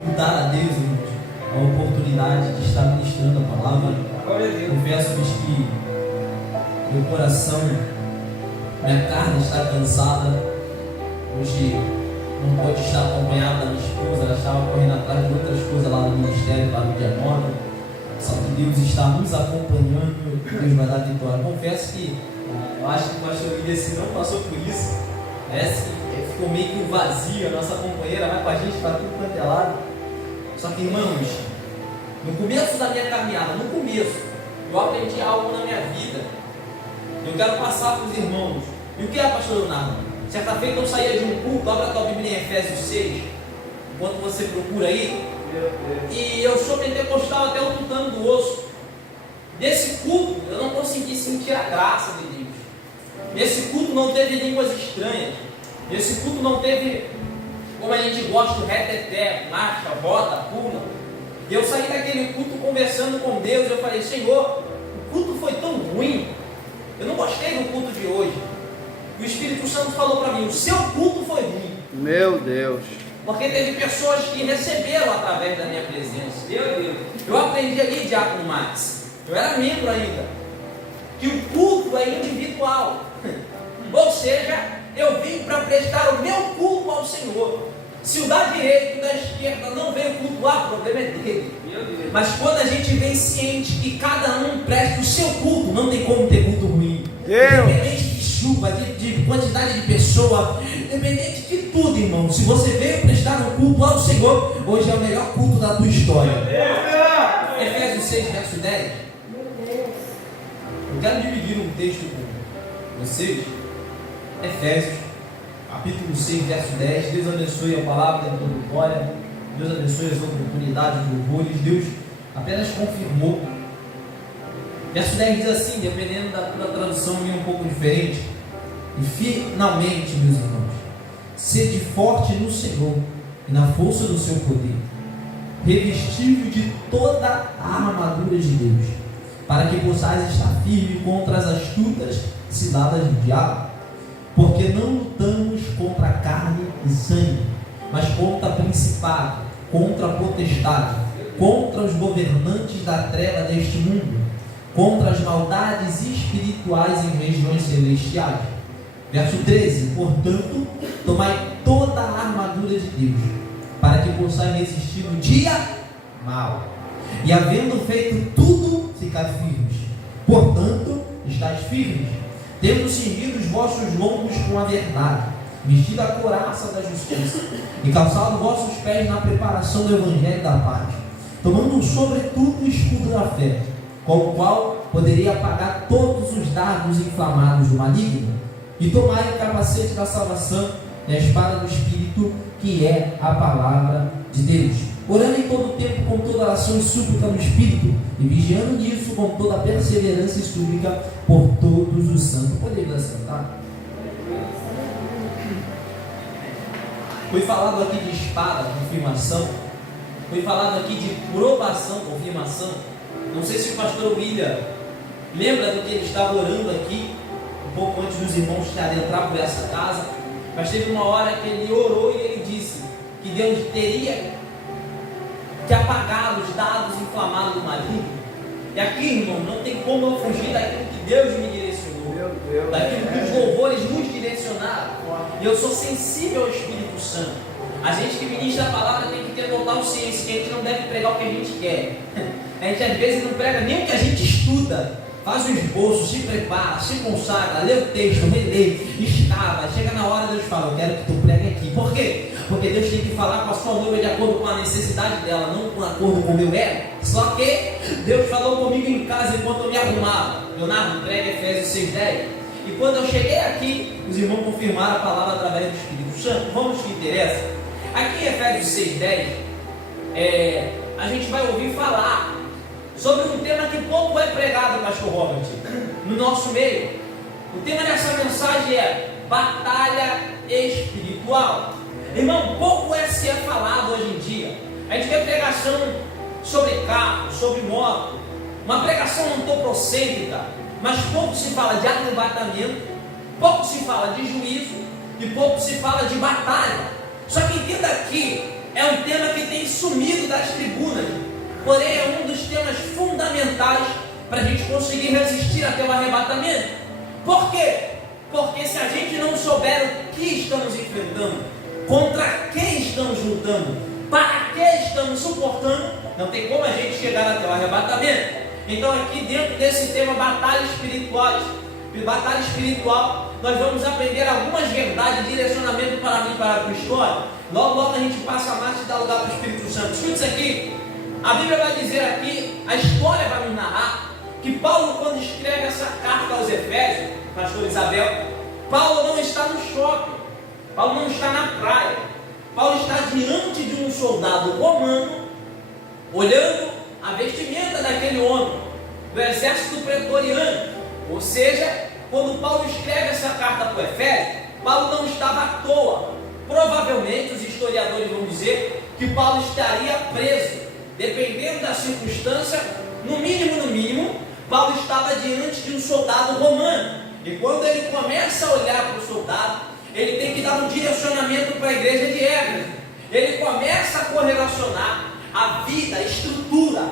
Dar a Deus, irmãos, a oportunidade de estar ministrando a palavra. Confesso-vos que meu coração, minha carne está cansada. Hoje não pode estar acompanhada da minha esposa, ela estava correndo atrás de outras coisas lá no ministério, lá no dia 9. Só que Deus está nos acompanhando, Deus vai dar vitória. Confesso que eu acho que o pastor William não passou por isso, né? Ficou meio que um vazio, a nossa companheira vai com a gente para tudo quanto é lado. Só que, irmãos, no começo da minha caminhada, eu aprendi algo na minha vida. Eu quero passar para os irmãos. E o que é, pastor Leonardo? Certa feita eu saía de um culto, abre a tua Bíblia em Efésios 6, enquanto você procura aí. E eu sou pentecostal até o tutano do osso. Nesse culto eu não consegui sentir a graça de Deus. Nesse culto não teve línguas estranhas. Nesse culto não teve, como a gente gosta, reteté, marcha, bota, pula. E eu saí daquele culto conversando com Deus. Eu falei: Senhor, o culto foi tão ruim. Eu não gostei do culto de hoje. E o Espírito Santo falou para mim: o seu culto foi ruim. Meu Deus. Porque teve pessoas que receberam através da minha presença. Eu aprendi ali, Diácono Max, eu era membro ainda, que o culto é individual. Ou seja, eu vim para prestar o meu culto ao Senhor. Se o da direita e o da esquerda não veio cultuar, o problema é dele. Mas quando a gente vem ciente que cada um presta o seu culto, não tem como ter culto ruim. Independente de chuva, de quantidade de pessoa, independente de tudo, irmão. Se você veio prestar um culto ao Senhor, hoje é o melhor culto da tua história. Efésios 6, verso 10. Eu quero dividir um texto com vocês. Efésios, capítulo 6, verso 10. Deus abençoe a palavra da introdutória. Deus abençoe as oportunidades, os louvores. Deus apenas confirmou. Verso 10 diz assim, dependendo da tua tradução, é um pouco diferente. E finalmente, meus irmãos, sede forte no Senhor e na força do seu poder, revestido de toda a armadura de Deus, para que possais estar firme contra as astutas ciladas do diabo. Porque não lutamos contra a carne e sangue, mas contra principado, contra a potestade, contra os governantes da treva deste mundo, contra as maldades espirituais em regiões celestiais. Verso 13. Portanto, tomai toda a armadura de Deus, para que possais resistir no dia mau, e havendo feito tudo, ficar firmes. Portanto, estáis firmes, tendo cingido os vossos lombos com a verdade, vestido a couraça da justiça, e calçado vossos pés na preparação do evangelho da paz, tomando sobretudo o escudo da fé, com o qual poderia apagar todos os dardos inflamados do maligno, e tomai o capacete da salvação e a espada do Espírito, que é a palavra de Deus, orando em todo tempo com toda oração e súplica no Espírito, e vigiando nisso com toda perseverança e súplica por todos os santos. Poderia sentar? Foi falado aqui de espada, confirmação. Foi falado aqui de provação, confirmação. Não sei se o pastor William lembra do que ele estava orando aqui, um pouco antes dos irmãos adentrar por essa casa, mas teve uma hora que ele orou e ele disse que Deus teria que apagar os dados inflamados do maligno. E aqui, irmão, não tem como eu fugir daquilo que Deus me direcionou, daquilo que os louvores nos direcionaram. E eu sou sensível ao Espírito Santo. A gente que ministra a palavra tem que ter total ciência que a gente não deve pregar o que a gente quer. A gente às vezes não prega nem o que a gente estuda. Faz um esboço, se prepara, se consagra, lê o texto, relê, escava. Chega na hora, Deus fala: eu quero que tu pregue aqui. Por quê? Porque Deus tem que falar com a sua noiva de acordo com a necessidade dela, não de acordo com o meu ego. Só que Deus falou comigo em casa enquanto eu me arrumava: Leonardo, pregue Efésios 6:10. E quando eu cheguei aqui, os irmãos confirmaram a palavra através do Espírito Santo. Vamos que interessa. Aqui em Efésios 6:10, a gente vai ouvir falar sobre um tema que pouco é pregado, pastor Robert, no nosso meio. O tema dessa mensagem é batalha espiritual. Irmão, pouco é se é falado hoje em dia. A gente vê pregação sobre carro, sobre moto, uma pregação antropocêntrica, mas pouco se fala de arrebatamento, pouco se fala de juízo e pouco se fala de batalha. Só que entenda aqui é um tema que tem sumido das tribunas, porém é um dos temas fundamentais para a gente conseguir resistir até o arrebatamento. Por quê? Porque se a gente não souber o que estamos enfrentando, contra quem estamos lutando, para que estamos suportando, não tem como a gente chegar até o arrebatamento. Então aqui dentro desse tema batalha espiritual, nós vamos aprender algumas verdades, direcionamento para mim, para a tua história. Logo a gente passa a marcha e dá lugar para o Espírito Santo. Escuta isso aqui. A Bíblia vai dizer aqui, a história vai nos narrar, que Paulo, quando escreve essa carta aos Efésios, pastor Isabel, Paulo não está no shopping, Paulo não está na praia, Paulo está diante de um soldado romano, olhando a vestimenta daquele homem, do exército pretoriano. Ou seja, quando Paulo escreve essa carta para o Efésio, Paulo não estava à toa. Provavelmente os historiadores vão dizer que Paulo estaria preso, dependendo da circunstância. No mínimo, Paulo estava diante de um soldado romano, e quando ele começa a olhar para o soldado, ele tem que dar um direcionamento para a igreja de Éfeso. Ele começa a correlacionar a vida, a estrutura,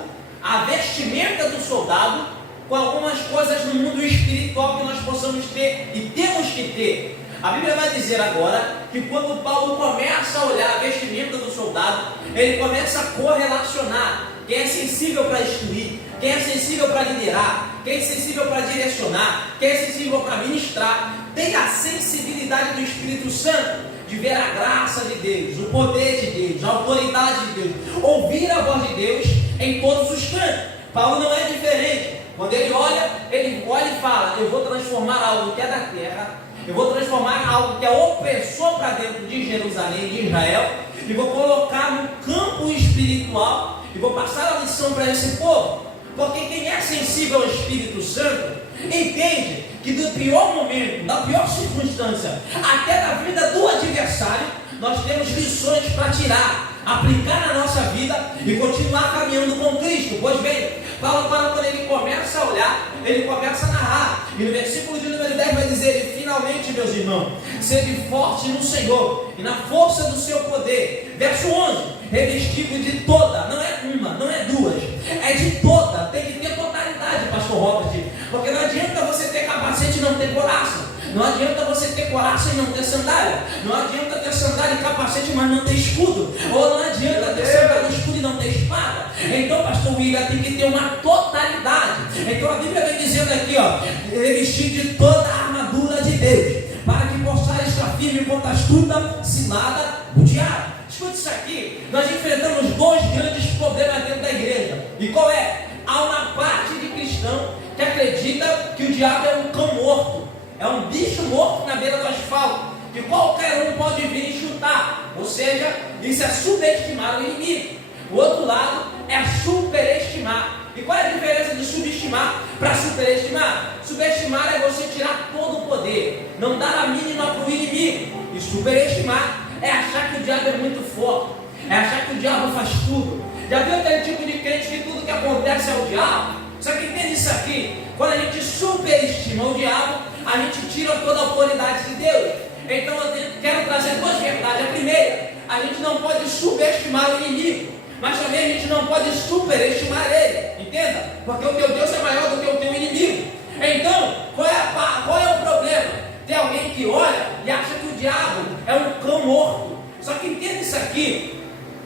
a vestimenta do soldado com algumas coisas no mundo espiritual que nós possamos ter e temos que ter. A Bíblia vai dizer agora que quando Paulo começa a olhar a vestimenta do soldado, ele começa a correlacionar quem é sensível para instruir, quem é sensível para liderar, quem é sensível para direcionar, quem é sensível para ministrar, tem a sensibilidade do Espírito Santo de ver a graça de Deus, o poder de Deus, a autoridade de Deus, ouvir a voz de Deus em todos os cantos. Paulo não é diferente. Quando ele olha e fala: eu vou transformar algo que é da terra, eu vou transformar algo que é opressor para dentro de Jerusalém, de Israel, e vou colocar no campo espiritual, e vou passar a lição para esse povo. Porque quem é sensível ao Espírito Santo entende que do pior momento, da pior circunstância, até da vida do adversário, nós temos lições para tirar, aplicar na nossa vida e continuar caminhando com Cristo. Pois bem, Paulo, quando ele começa a olhar, ele começa a narrar, e no versículo de número 10 vai dizer: finalmente, meus irmãos, sede forte no Senhor e na força do seu poder. Verso 11: revestido de toda, não é uma, não é duas, é de toda, tem que ter totalidade, pastor Robert, porque não adianta você ter capacete e não ter coraça. Não adianta você ter coraça e não ter sandália. Não adianta ter sandália e capacete, mas não ter escudo. Ou não adianta ter sandália e escudo e não ter espada. Então, pastor William, tem que ter uma totalidade. Então a Bíblia vem dizendo aqui, ó: revestir de toda a armadura de Deus, para que possais estar firme contra a astuta cilada do diabo. Escute isso aqui. Nós enfrentamos dois grandes problemas dentro da igreja. E qual é? Há uma parte de cristão que acredita que o diabo é um cão morto, é um bicho morto na beira do asfalto, que qualquer um pode vir e chutar. Ou seja, isso é subestimar o inimigo. O outro lado é superestimar. E qual é a diferença de subestimar para superestimar? Subestimar é você tirar todo o poder, não dar a mínima para o inimigo. E superestimar é achar que o diabo é muito forte, é achar que o diabo faz tudo. Já viu aquele tipo de crente que tudo que acontece é o diabo? Só que entende isso aqui: quando a gente superestima o diabo, a gente tira toda a autoridade de Deus. Então eu quero trazer duas verdades. A primeira: a gente não pode subestimar o inimigo, mas também a gente não pode superestimar ele. Entenda? Porque o teu Deus é maior do que o teu inimigo. Então, qual é o problema? Tem alguém que olha e acha que o diabo é um cão morto. Só que entenda isso aqui: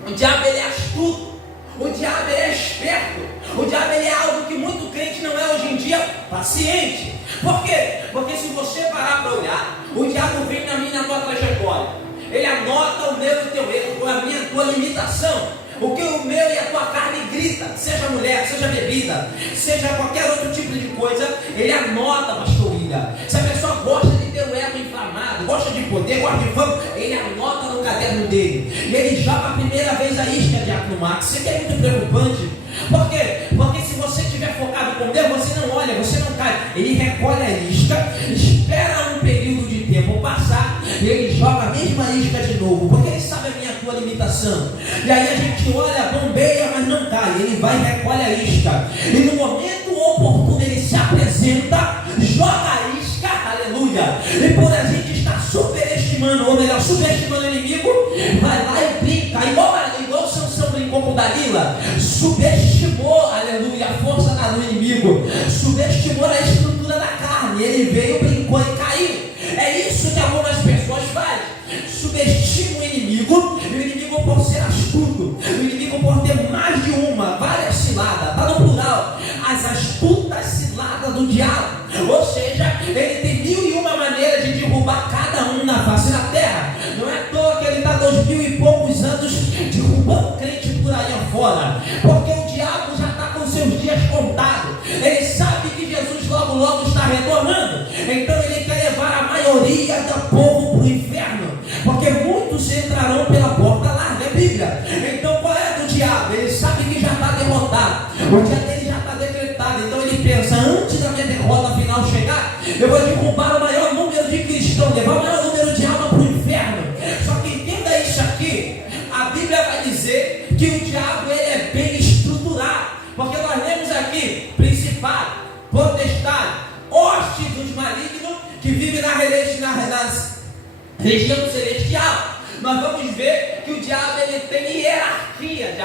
o diabo, ele é astuto. O diabo, ele é esperto. O diabo, ele é algo que muito crente não é hoje em dia paciente. Por quê? Porque se você parar para olhar, o diabo vem na minha, na tua trajetória. Ele anota o meu e o teu erro, a minha, a tua limitação. O que o meu e a tua carne grita, seja mulher, seja bebida, seja qualquer outro tipo de coisa, ele anota, pastor William. Se a pessoa gosta de ter o ego inflamado, gosta de poder, gosta de fama, ele anota no caderno dele. E ele joga a primeira vez a isca, Diácono Max. Isso aqui é muito preocupante. Por quê? Porque se você estiver focado com Deus, você não olha, você não cai. Ele recolhe a isca, espera um período de tempo passar, e ele joga a mesma isca de novo, porque ele sabe a minha e a tua limitação. E aí a gente olha, bombeia, mas não cai. Ele vai e recolhe a isca, e no momento oportuno ele se apresenta, joga a isca, aleluia. E por a gente estar superestimando, ou melhor, subestimando o inimigo, vai lá e brinca, e igual a como Dalila, subestimou, aleluia, a força do inimigo, subestimou a estrutura da carne. Ele veio, brincou e caiu. É isso que algumas pessoas fazem. Subestimam o inimigo, e o inimigo por ser astuto, o inimigo por ter mais de uma, várias ciladas, está no plural, as astutas ciladas do diabo. Ou seja, ele tem 1001 maneiras de derrubar cada um na face da terra. Não é à toa que ele está 2000 e poucos anos derrubando crente por aí afora, porque o diabo já está com seus dias contados. Ele sabe que Jesus logo logo está retornando, então ele quer levar a maioria do povo para o inferno, porque muitos entrarão pela porta larga, é Bíblia. Então qual é do diabo? Ele sabe que já está derrotado, o dia dele já está decretado. Então ele pensa, antes da minha derrota final chegar, eu vou derrubar o maior número de cristãos, levar o maior número de almas para o inferno. Só que entenda isso aqui, a Bíblia vai dizer que o diabo ele é bem estruturado, porque nós lemos aqui, principado, potestade, hoste dos malignos que vive na região celestial. Nós vamos ver que o diabo ele tem hierarquia,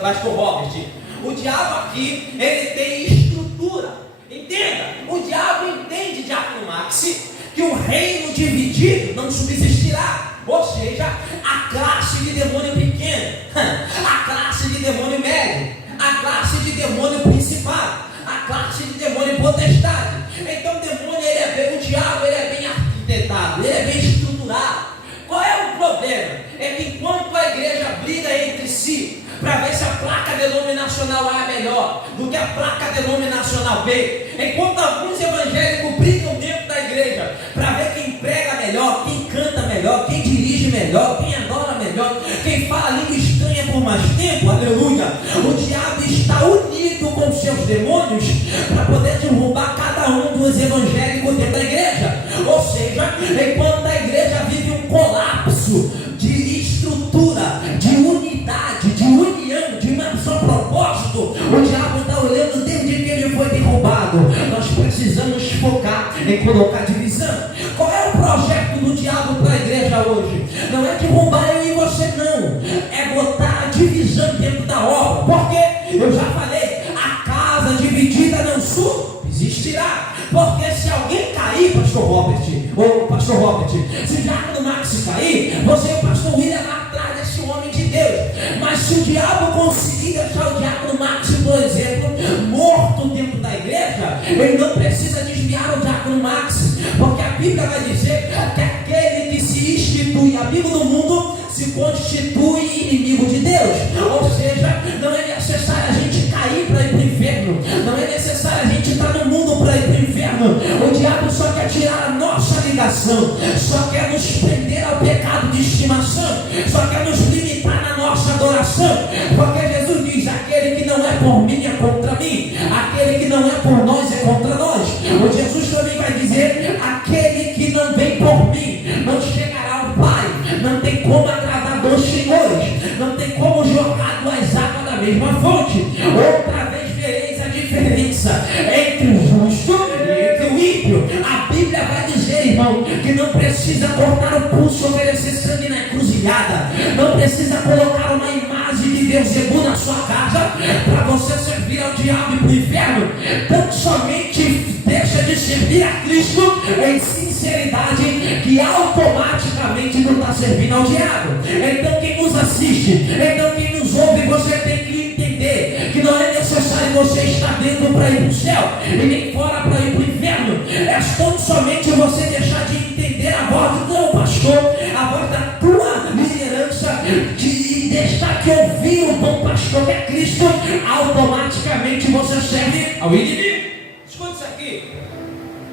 pastor Robert. O diabo aqui, ele tem estrutura. Entenda, o diabo entende, diácono Maxi, que o reino dividido não subsistirá. Ou seja, a classe de demônio pequeno, a classe de demônio médio, a classe de demônio principal, a classe de demônio potestade. Então o demônio, o diabo, ele é bem arquitetado, ele é bem estruturado. Qual é o problema? É que enquanto a igreja briga entre si para ver se a placa denominacional A é melhor do que a placa denominacional B, enquanto alguns evangélicos brigam dentro da igreja para ver quem prega melhor, quem canta melhor, quem dirige melhor, quem adora melhor, quem fala língua estranha por mais tempo, aleluia, o diabo está unido com seus demônios para poder derrubar cada um dos evangélicos dentro da igreja. Ou seja, enquanto a igreja vive um colapso de estrutura, de unidade, de união, de um só propósito, o diabo está olhando desde que ele foi derrubado. Nós precisamos focar em colocar divisão. Qual é o projeto do diabo para a igreja hoje? Não é derrubar eu e você, não, é botar a divisão dentro da obra. Porque eu já falei, a casa dividida não subsistirá. Porque se alguém cair, pastor Robert, se o diácono Max cair, você e o pastor William lá atrás desse homem de Deus. Mas se o diabo conseguir deixar o diácono Max, por exemplo, morto dentro da igreja, ele não precisa desviar o diácono Max, porque a Bíblia vai dizer que aquele que se institui amigo do mundo se constitui inimigo de Deus. Ou seja, não é necessário a gente cair para ir para o inferno, não é necessário a gente estar no mundo para ir para o inferno. O diabo só quer tirar a nossa ligação, só quer nos prender ao pecado de estimação, só quer nos limitar na nossa adoração. Porque Jesus diz, aquele que não é por mim é contra mim, aquele que não é por nós é contra nós. O Jesus também vai dizer, aquele que não vem por mim não chegará ao Pai. Não tem como agradar dois senhores, não tem como jogar duas águas da mesma fonte. Outra vez vereis a diferença entre o justo e entre o ímpio. A Bíblia vai dizer, irmão, que não precisa cortar o pulso, oferecer sangue na encruzilhada, não precisa colocar uma imagem de Beelzebub na sua casa para você servir ao diabo e para o inferno. Então somente deixa de servir a Cristo em sinceridade, que automaticamente não está servindo ao diabo. Então quem nos assiste, então quem nos ouve, você tem que entender que não é necessário você estar dentro para ir para o céu e nem fora para ir para o inferno. É tão somente você deixar de entender a voz do teu pastor, a voz da tua liderança, de deixar de ouvir o bom pastor que é Cristo. Automaticamente você serve ao inimigo. Escuta isso aqui,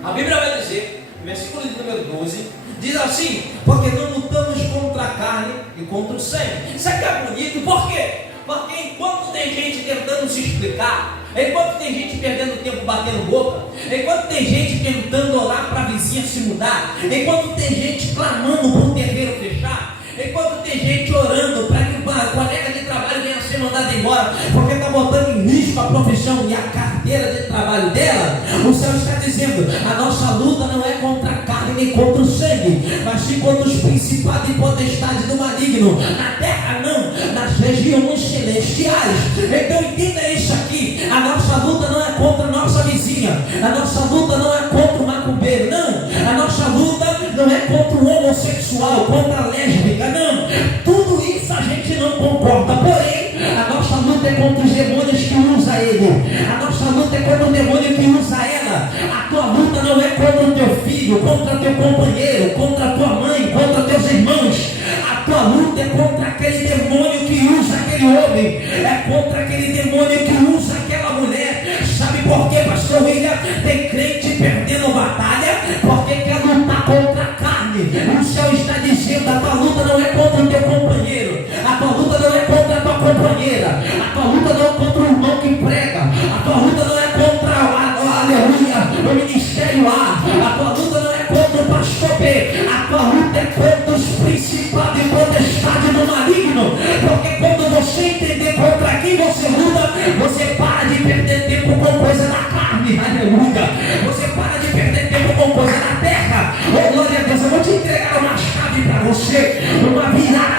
a Bíblia vai dizer, versículo de número 12, diz assim, porque não lutamos contra a carne e contra o sangue. Isso aqui é bonito, por quê? Porque enquanto tem gente tentando se explicar, enquanto tem gente perdendo tempo batendo boca, enquanto tem gente tentando orar para a vizinha se mudar, enquanto tem gente clamando para o terreiro fechar, enquanto tem gente orando para que o colega de trabalho venha ser mandado embora, porque está botando em risco a profissão e a carteira de trabalho dela, o céu está dizendo, a nossa luta não é contra a carne nem contra o sangue, mas sim contra os principados e potestades do maligno, na terra não, nas regiões celestiais. Então entenda isso aqui: a nossa luta não é contra a nossa vizinha, a nossa luta não é contra o macumbeiro, não, a nossa luta não é contra o homossexual, contra a lésbica, não. Tudo isso a gente não concorda, porém a nossa luta é contra os demônios que usa ele, a nossa luta é contra o demônio que usa ela. A tua luta não é contra o teu filho, contra teu companheiro, contra a tua mãe, contra teus irmãos. A tua luta é contra aquele demônio que usa aquele homem, é contra aquele demônio que usa aquela mulher. Sabe por quê, pastor William? Tem crente perdendo batalha porque quer lutar contra a carne. O céu está dizendo: a tua luta não é contra o teu companheiro, a tua luta não é contra a tua companheira, a tua luta não é contra o irmão que prega, a tua luta não é contra aleluia, o ministério A, a tua luta não é contra o pastor B, a tua luta é contra os principados e potestades do maligno. Porque quando você entender contra quem você luta, você para de perder tempo com coisa da carne, aleluia. Você para de perder tempo com coisa da terra. Oh glória a Deus, eu vou te entregar uma chave para você, uma virada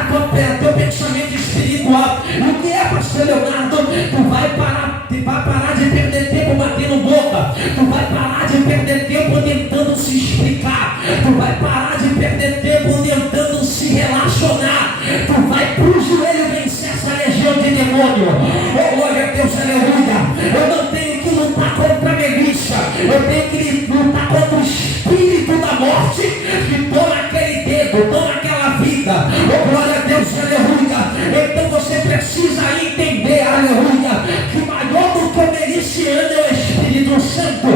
teu pensamento espiritual. E o que é, pastor Leonardo? Tu vai parar de perder tempo batendo boca, tu vai parar de perder tempo tentando se explicar, tu vai parar de perder tempo tentando se relacionar, tu vai pro joelho vencer essa legião de demônio. Oh glória a Deus, aleluia. Eu não tenho que lutar contra a melícia, eu tenho que lutar contra o espírito da morte que toma aquele dedo, toma aquela vida. Oh glória a Deus, aleluia. Então você precisa entender, aleluia, que maior do que o miliciano é o Espírito Santo,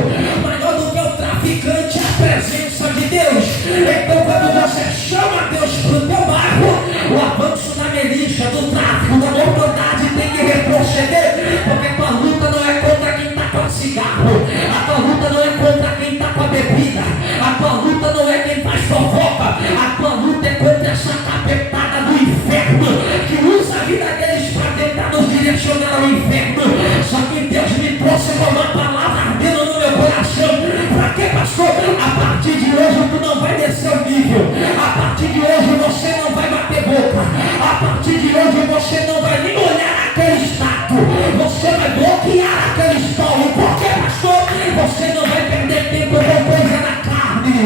maior do que o traficante é a presença de Deus. Então quando você chama Deus para o teu bairro, o avanço da milícia, do tráfico, da mortandade tem que retroceder, porque tua luta não é contra quem está com cigarro, a tua luta não é contra quem está com a bebida, a tua luta não é quem faz fofoca, a tua luta é contra essa capetada do inferno que usa a vida deles para tentar nos direcionar ao inferno. Só que Deus me trouxe com uma palavra ardendo no meu coração. Para quê, pastor? A partir de hoje tu não vai descer o nível, a partir de hoje você não vai bater boca, a partir de hoje você não vai nem olhar aquele status, você vai bloquear aquele story. Por quê, pastor? Você não vai perder tempo com coisa na carne,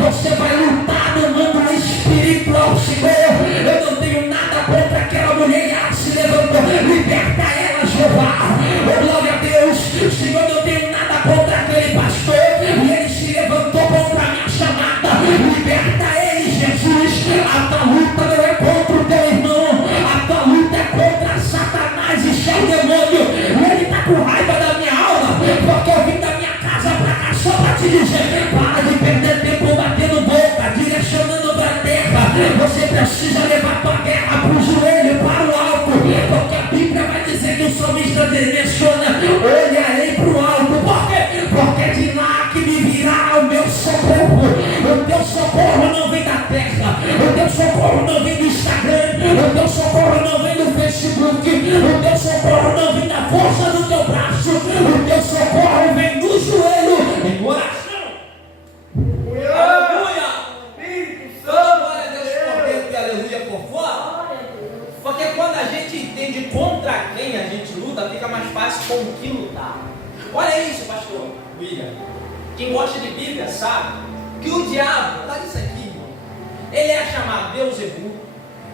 você vai lutar no mundo espiritual. Senhor, eu não tenho nada contra aquela mulher, ela se levantou, liberta ela, Jeová. Oh glória a Deus. Senhor, eu não tenho nada contra aquele pastor e ele se levantou contra a minha chamada, liberta ele, Jesus. A tua luta não é contra o teu irmão, a tua luta é contra Satanás e seu demônio. E ele está com raiva da minha alma, porque eu vim da minha casa para cá só para te dizer: para de perder tempo batendo boca, direcionando para a terra. Você precisa levar tua guerra para o joelho, para o alto, porque a Bíblia vai dizer que o salmista direciona: olharei para o alto. Por quê? Porque é de lá que me virá o meu socorro. O teu socorro não vem da terra, o teu socorro não vem do Instagram, o teu socorro não vem do Facebook, o teu socorro não vem da força do teu braço, o teu socorro vem do joelho em oração. Aleluia! Glória a Deus por dentro e aleluia por fora. Porque quando a gente entende contra quem a gente luta, fica mais fácil com o que lutar. Olha isso, pastor William. Quem gosta de Bíblia sabe que o diabo, olha isso aqui, irmão, ele é chamado Beelzebub,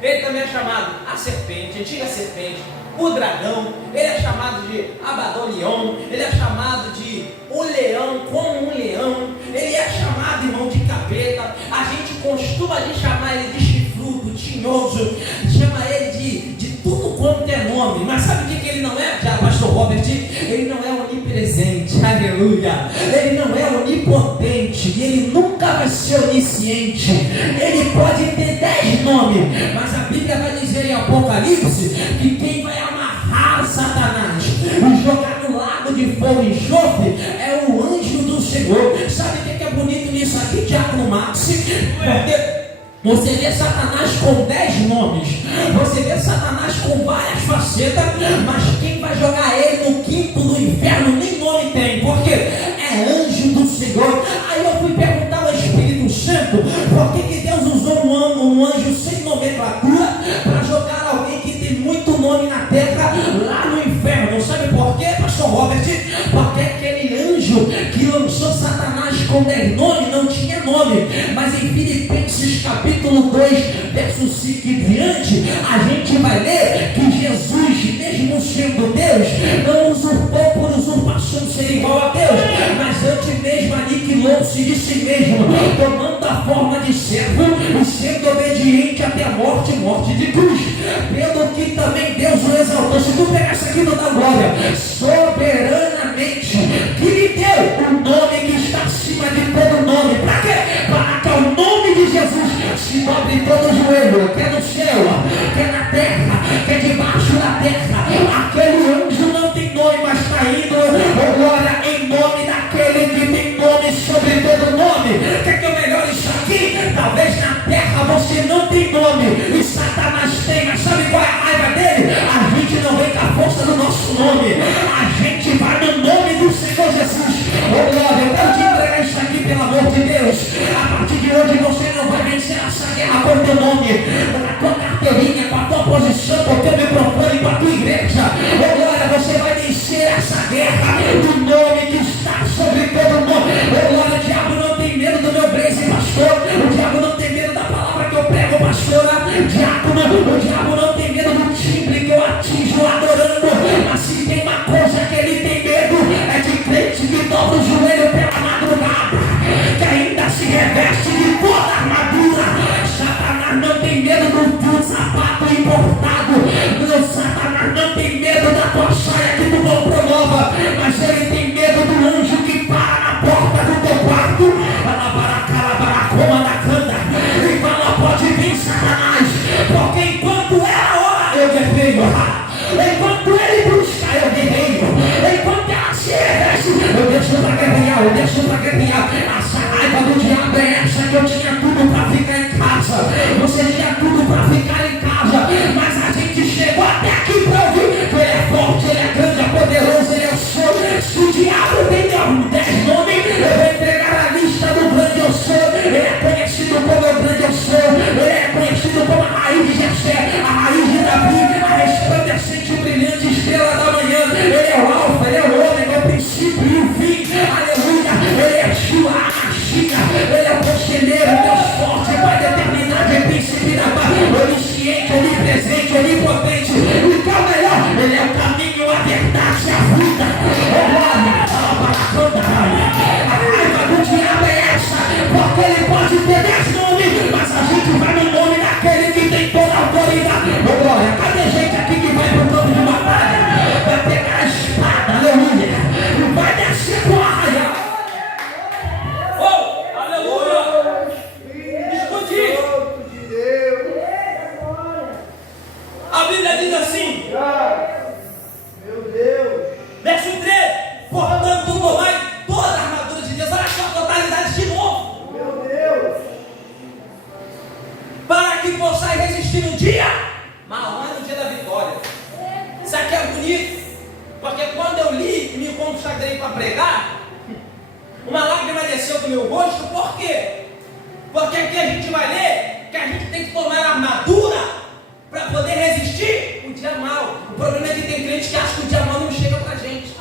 ele também é chamado a serpente, a antiga serpente, o dragão, ele é chamado de Abadonion, ele é chamado de o leão, como um leão, ele é chamado, irmão, de capeta. A gente costuma de chamar ele de chifrudo, tinhoso, chama ele de tudo quanto é nome. Mas sabe o que ele não é, pastor Robert? Ele não é onipresente, aleluia. Ele não é onipotente, ele nunca vai ser onisciente. Ele pode ter 10 nomes, mas a Bíblia vai dizer em Apocalipse que quem vai amarrar Satanás e jogar no lago de fogo e enxofre é o anjo do Senhor. Sabe o que é bonito nisso aqui, Diácono Maxi? Porque você vê Satanás com 10 nomes, você vê Satanás com várias facetas, mas quem vai jogar ele no quinto do inferno nem nome tem, porque é anjo do Senhor. Aí eu fui perguntar ao Espírito Santo por que Deus usou um anjo sem nomenclatura para jogar alguém que tem muito nome lá no inferno. Sabe por quê, pastor Robert? Porque aquele anjo que lançou Satanás com 10 nomes não tinha nome. Mas em Filipenses capítulo 2, verso 5 e diante, a gente vai ler que Jesus, mesmo sendo Deus, não usurpou por usurpação ser igual a Deus, mas antes mesmo aniquilou-se de si mesmo, tomando a forma de servo e sendo obediente até a morte de cruz. Pelo que também Deus o exaltou. Se tu pegar essa aqui, não dá glória. Soberanamente, que lhe deu o nome que está acima de todo nome. Para quê? Para que ao nome de Jesus se dobre todo o joelho, que é no céu, que é na terra, que é debaixo da terra. Aquele anjo não tem nome, mas está indo agora em nome daquele que tem nome sobre todo nome. Quer que eu melhore isso aqui? Talvez na terra você não tem nome e Satanás tenha. Sabe qual é a raiva dele? A gente não vem com a força do nosso nome, a gente vai no nome do Senhor Jesus. Oh glória, eu quero te entregar isso aqui pelo amor de Deus. A partir de hoje você não vai vencer essa guerra com o teu nome, com a tua carteirinha, com a tua posição, com o teu microfone, com a tua igreja. Oh glória, você vai vencer essa guerra do nome que está sobre todo nome. Oh glória, o diabo não tem medo do meu blaze, pastor. O diabo não tem medo da palavra que eu prego, pastora. O diabo não tem medo do timbre que eu atinjo adorando. Mas se tem uma coisa que ele tem medo, é de crente que dobra o joelho pela madrugada, que ainda se reveste de toda a armadura. Satanás não tem medo do sapato importado. Satanás não tem medo da tua saia que tu comprou nova, mas ele tem medo do anjo que para na porta do teu quarto. E fala, pode vir, Satanás, porque enquanto era hora eu guerreiro, enquanto ele busca eu guerreiro, enquanto ela se reveste eu deixo pra guerrear. Essa raiva do diabo é essa, que eu tinha tudo pra ficar em casa, você tinha tudo pra ficar em casa, mas a gente chegou até aqui pra ouvir que ele é forte, ele é grande, é poderoso, ele é o Senhor. Se o diabo tem 10 nomes, eu vou entregar a lista do grande eu sou. Ele é conhecido como o grande eu sou, ele é conhecido como a raiz de Jessé, a raiz de Davi, a resplandecente, brilhante estrela da manhã. Ele é o alfa, ele é o ômega, o princípio e o fim. Aleluia, ele é Shua, a Chica, ele é o conselheiro, Deus forte, Pai da eternidade, príncipe da paz, onisciente, onipresente, onipotente. E que é o melhor, ele é o caminho, a verdade, a vida. A raiva do diabo é essa, porque ele pode ter 10 nomes, mas a gente vai no nome daquele que tem toda a autoridade. Oh glória, cadê gente aqui que vai pro campo de batalha? Vai pegar a espada, aleluia, e vai descer com a raia. Oh, aleluia! Escute isso! A Bíblia diz assim, Meu Deus! verso 3: portanto, tomai toda a armadura de Deus. Olha só a totalidade de novo. Meu Deus! Para que possais resistir no dia mau, não é no dia da vitória. Isso aqui é bonito, porque quando eu li e me consagrei para pregar, uma lágrima desceu do meu rosto. Por quê? Porque aqui a gente vai ler que a gente tem que tomar a armadura para poder resistir o dia mau. O problema é que tem crente que acha que o dia mau não chega para a gente.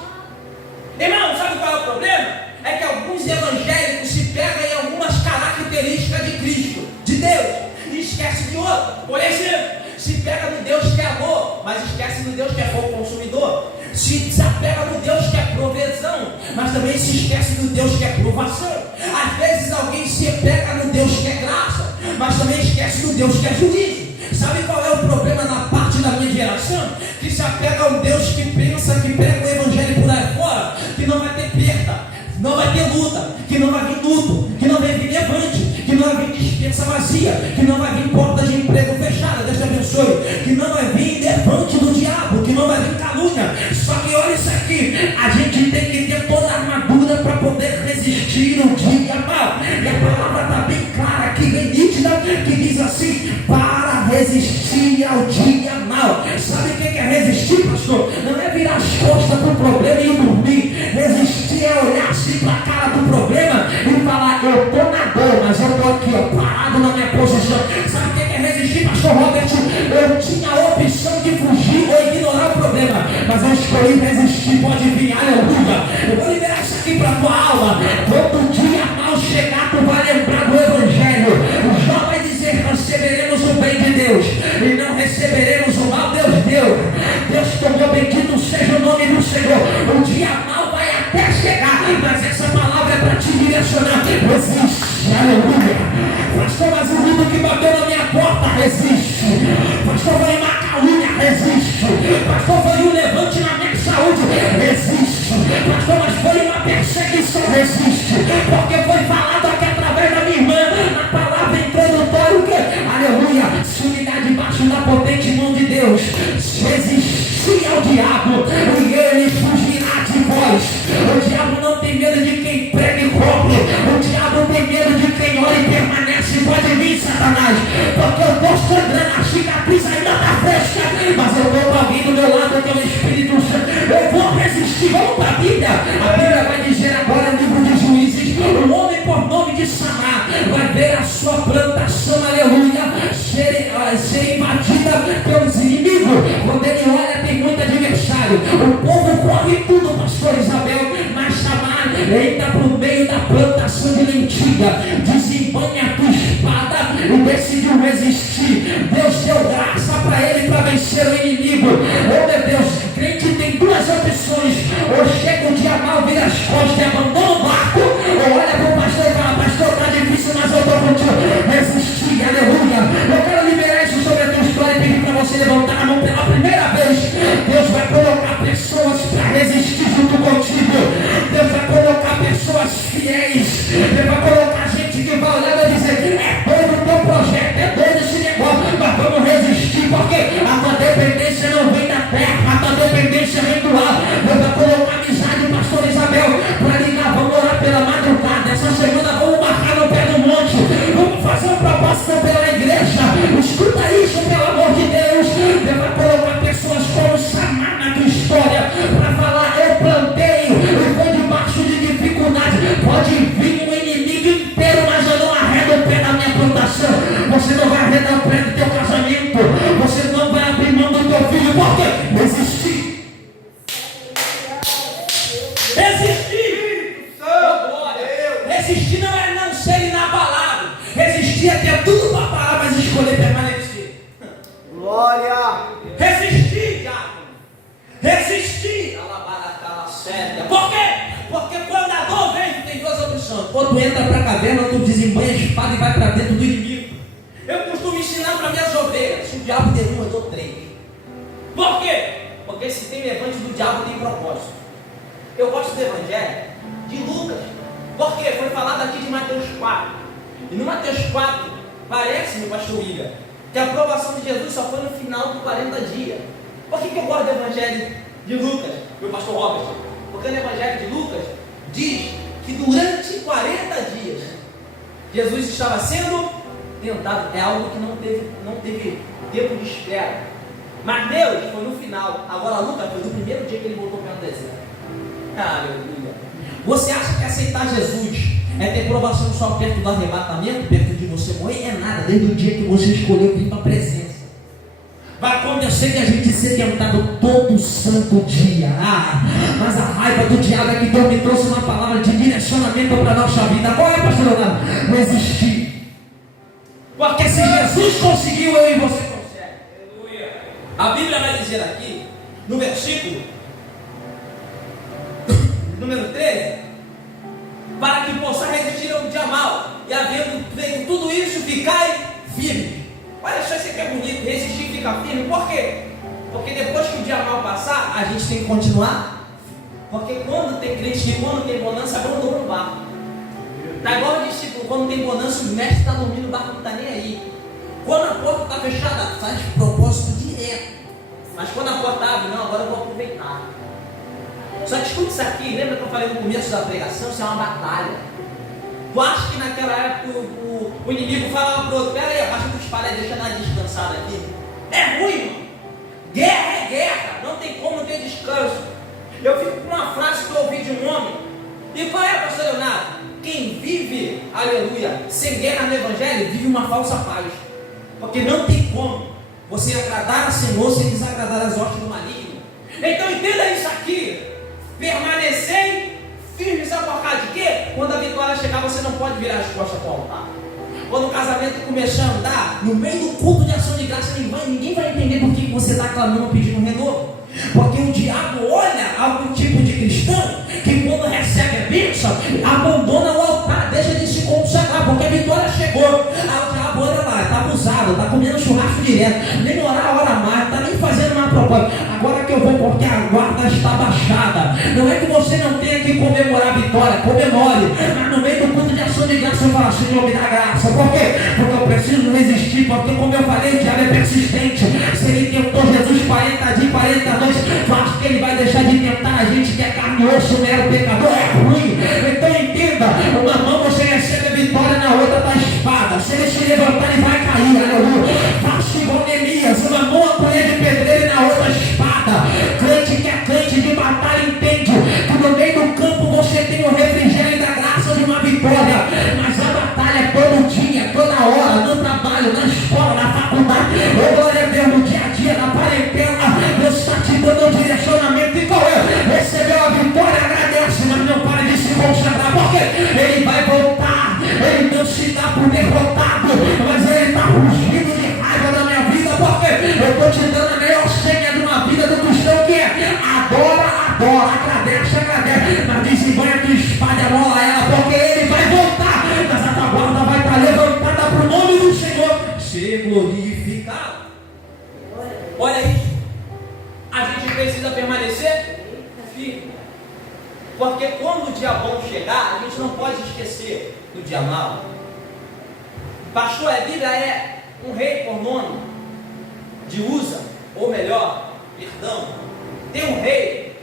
Irmão, sabe qual é o problema? É que alguns evangélicos se pegam em algumas características de Cristo, de Deus, e esquece de outro. Por exemplo, se pega no Deus que é amor, mas esquece do Deus que é fogo consumidor. Se apega no Deus que é provisão, mas também se esquece do Deus que é provação. Às vezes alguém se pega no Deus que é graça, mas também esquece do Deus que é juízo. Sabe qual é o problema na parte da minha geração? Que se apega ao Deus que pensa, que prega o evangelho por aí fora, que não vai ter perda, não vai ter luta, que não vai vir luto, que não vai vir levante, que não vai vir dispensa vazia, que não vai vir porta de emprego fechada, Deus te abençoe, que não vai vir levante do diabo, que não vai vir calúnia. Só que olha isso aqui, a gente tem que ter toda a armadura para poder resistir o dia mau. E a palavra está bem clara aqui, bem nítida, que diz assim: para resistir ao dia mau. Sabe o que é resistir, pastor? Não é virar as costas para o problema e dormir. Resistir é olhar assim para a cara do problema e falar: eu estou na dor, mas eu estou aqui, ó, parado na minha posição. Sabe o que é resistir, pastor Robert? Eu tinha a opção de fugir ou ignorar o problema, mas eu escolhi resistir. Pode vir, aleluia. Eu vou liberar isso aqui para a tua alma. Quando o dia mal chegar, tu vai lembrar do Evangelho. O Jó vai dizer: receberemos o bem de Deus e não receberemos o mal. Deus deu. Deus tomou, bendito seja o nome do Senhor. O dia mal vai até chegar, mas essa palavra é para te direcionar. Resiste, aleluia. Pastor, mas o mundo que bateu na minha porta, resiste. Pastor, foi uma calúnia, resiste. Pastor, foi um levante na minha saúde, resiste. Pastor, mas foi uma perseguição, resiste. Porque foi falado aqui através da minha irmã, na palavra introdutória, que, aleluia, se unidade debaixo da potente mão de Deus, resistir ao diabo, e ele fugirá de vós. O diabo não tem medo de quem prega e corre. O diabo tem medo de quem ora e permanece. Pode vir, Satanás, porque eu estou sangrando, a cicatriz ainda está fresca, mas eu estou com alguém do meu lado, que é o Espírito Santo. Eu vou resistir. Vamos para a Bíblia. A Bíblia vai dizer agora no livro de Juízes: o homem por nome de Samar vai ver a sua plantação, aleluia, ser invadida pelos inimigos. Quando ele olha, tem muito adversário. O povo corre tudo, pastor Isabel, mas Samar entra para o meio da plantação de lentilha, desembanha a tua espada e decidiu resistir. Deus deu graça para ele para vencer o inimigo. Oh meu Deus, crente tem duas opções: ou chega o dia mal, vira as costas e abandona o barco, ou olha para o pastor e fala: pastor, está difícil, mas eu estou contigo. Resistir, aleluia. Eu quero liberar isso sobre a tua história e pedir para você levantar a mão pela primeira vez. Deus vai colocar pessoas para resistir junto contigo. Deus vai colocar pessoas fiéis. Deus vai colocar gente que vai olhar e vai dizer: é doido o teu projeto, é doido esse negócio, mas vamos resistir, porque a tua dependência não vem da terra, a tua dependência vem do ar. Deus vai colocar amizade, pastor Isabel, para ligar. Vamos orar pela madrugada. Essa semana vamos marcar no pé do monte. Vamos fazer um propósito pela igreja. Escuta isso, pelo amor de Deus. Deus vai colocar pessoas como Samar na tua história para falar: eu plantei e foi debaixo de dificuldade. Pode vir um inimigo inteiro, mas eu não arredo o pé da minha plantação. Você não vai arredar o pé do teu casamento. Você não vai abrir mão do teu filho. Por quê? Resistir. Resistir. Resistir não é não ser inabalável. Resistir é ter tudo para parar, mas escolher permanecer. Glória. Resistir, diabo. Resistir. Por quê? Porque quando a dor vem, tu tem duas opções: ou tu entra para a caverna, ou tu desembanha a espada e vai para dentro do inimigo. Eu costumo ensinar para minhas ovelhas: se o diabo der uma, eu dou três. Por quê? Porque se tem levante do diabo, tem propósito. Eu gosto do evangelho de Lucas. Por quê? Foi falado aqui de Mateus 4. E no Mateus 4, parece-me, pastor William, que a aprovação de Jesus só foi no final dos 40 dias. Por que eu gosto do evangelho de Lucas, meu pastor Robert? Porque no evangelho de Lucas diz que durante 40 dias Jesus estava sendo tentado. É algo que não teve tempo de espera. Mateus foi no final. Agora Lucas foi no primeiro dia que ele voltou para o deserto. Aleluia. Você acha que aceitar Jesus é ter provação só perto do arrebatamento, perto de você morrer? É nada, desde o dia que você escolheu vir para a presença. Vai acontecer que a gente ser tentado todo santo dia. Mas a raiva do diabo é que Deus me trouxe uma palavra de direcionamento para a nossa vida. Qual é, pastor Leonardo? Resistir. Porque se Jesus conseguiu, eu e você consegue. A Bíblia vai dizer aqui, no versículo número 13: para que possa resistir ao dia mal, e havendo feito tudo isso, ficai firme. Olha só, isso aqui é bonito: resistir e ficar firme. Por quê? Porque depois que o dia mal passar, a gente tem que continuar. Porque quando tem crente que quando tem bonança, abandona o barco. Está igual o discípulo: quando tem bonança, o mestre está dormindo, o barco não está nem aí. Quando a porta está fechada, faz propósito direto. Mas quando a porta abre, não, agora eu vou aproveitar. Só que escuta isso aqui, lembra que eu falei no começo da pregação? Isso é uma batalha. Tu acha que naquela época o inimigo falava para o outro: pera aí, abaixa tua espada e deixa ela descansada aqui? É ruim, irmão. Guerra é guerra, não tem como ter descanso. Eu fico com uma frase que eu ouvi de um homem. E qual é, pastor Leonardo? Quem vive, aleluia, sem guerra no evangelho, vive uma falsa paz. Porque não tem como você agradar a Senhor sem desagradar as hostes do maligno. Então entenda isso aqui. Permanecei firme, sabe por causa de quê? Quando a vitória chegar, você não pode virar as costas para o altar. Quando o casamento começar a andar, no meio do culto de ação de graça, ninguém vai entender por que você está clamando, pedindo um renovo. Porque o diabo olha algum tipo de cristão que quando recebe a bênção, abandona o altar, deixa de se consagrar, porque a vitória chegou. Aí o diabo olha lá, está abusado, está comendo churrasco direto, nem orar, ora mais, está nem fazendo uma proposta. Agora que eu vou, porque a guarda está baixada. Não é que você não tenha que comemorar a vitória, comemore, mas no meio do culto de ação de graça, eu falo, Senhor, me dá graça. Por quê? Porque eu preciso resistir, porque como eu falei, o diabo é persistente. Se ele tentou Jesus 40 dias, 40 noites, eu acho que ele vai deixar de tentar a gente que é carne e osso, mero pecador, é ruim. Então entenda, uma mão você recebe a vitória, na outra está a espada. Se ele se levantar, ele vai cair, aleluia. Faça igual Neemias, uma mão a colher de pedreiro e na outra a espada. Crente que é crente de batalha entende que no meio do campo você tem o refrigério da graça de uma vitória, mas a batalha é todo dia, toda hora, no trabalho, na escola, na faculdade, glória a Deus, no dia a dia, na parentela. Deus está te dando um direcionamento. E qual é? Recebeu a vitória, agradece, mas não para de se consagrar, porque ele vai voltar. Ele não se dá por derrotado, mas ele está rugindo de raiva da minha vida, porque eu estou te dando a melhor senha de uma vida do cristão, que é adora, adora, agradece, agradece, mas desembanha a tua espada, amola ela, porque ele vai voltar, mas a tua guarda vai estar levantada para o nome do Senhor ser glorificado. Olha isso. A gente precisa permanecer firme. Porque quando o dia bom chegar, a gente não pode esquecer do dia mau. Pastor, a Bíblia é um rei por nome de Uza, ou melhor, perdão, tem um rei,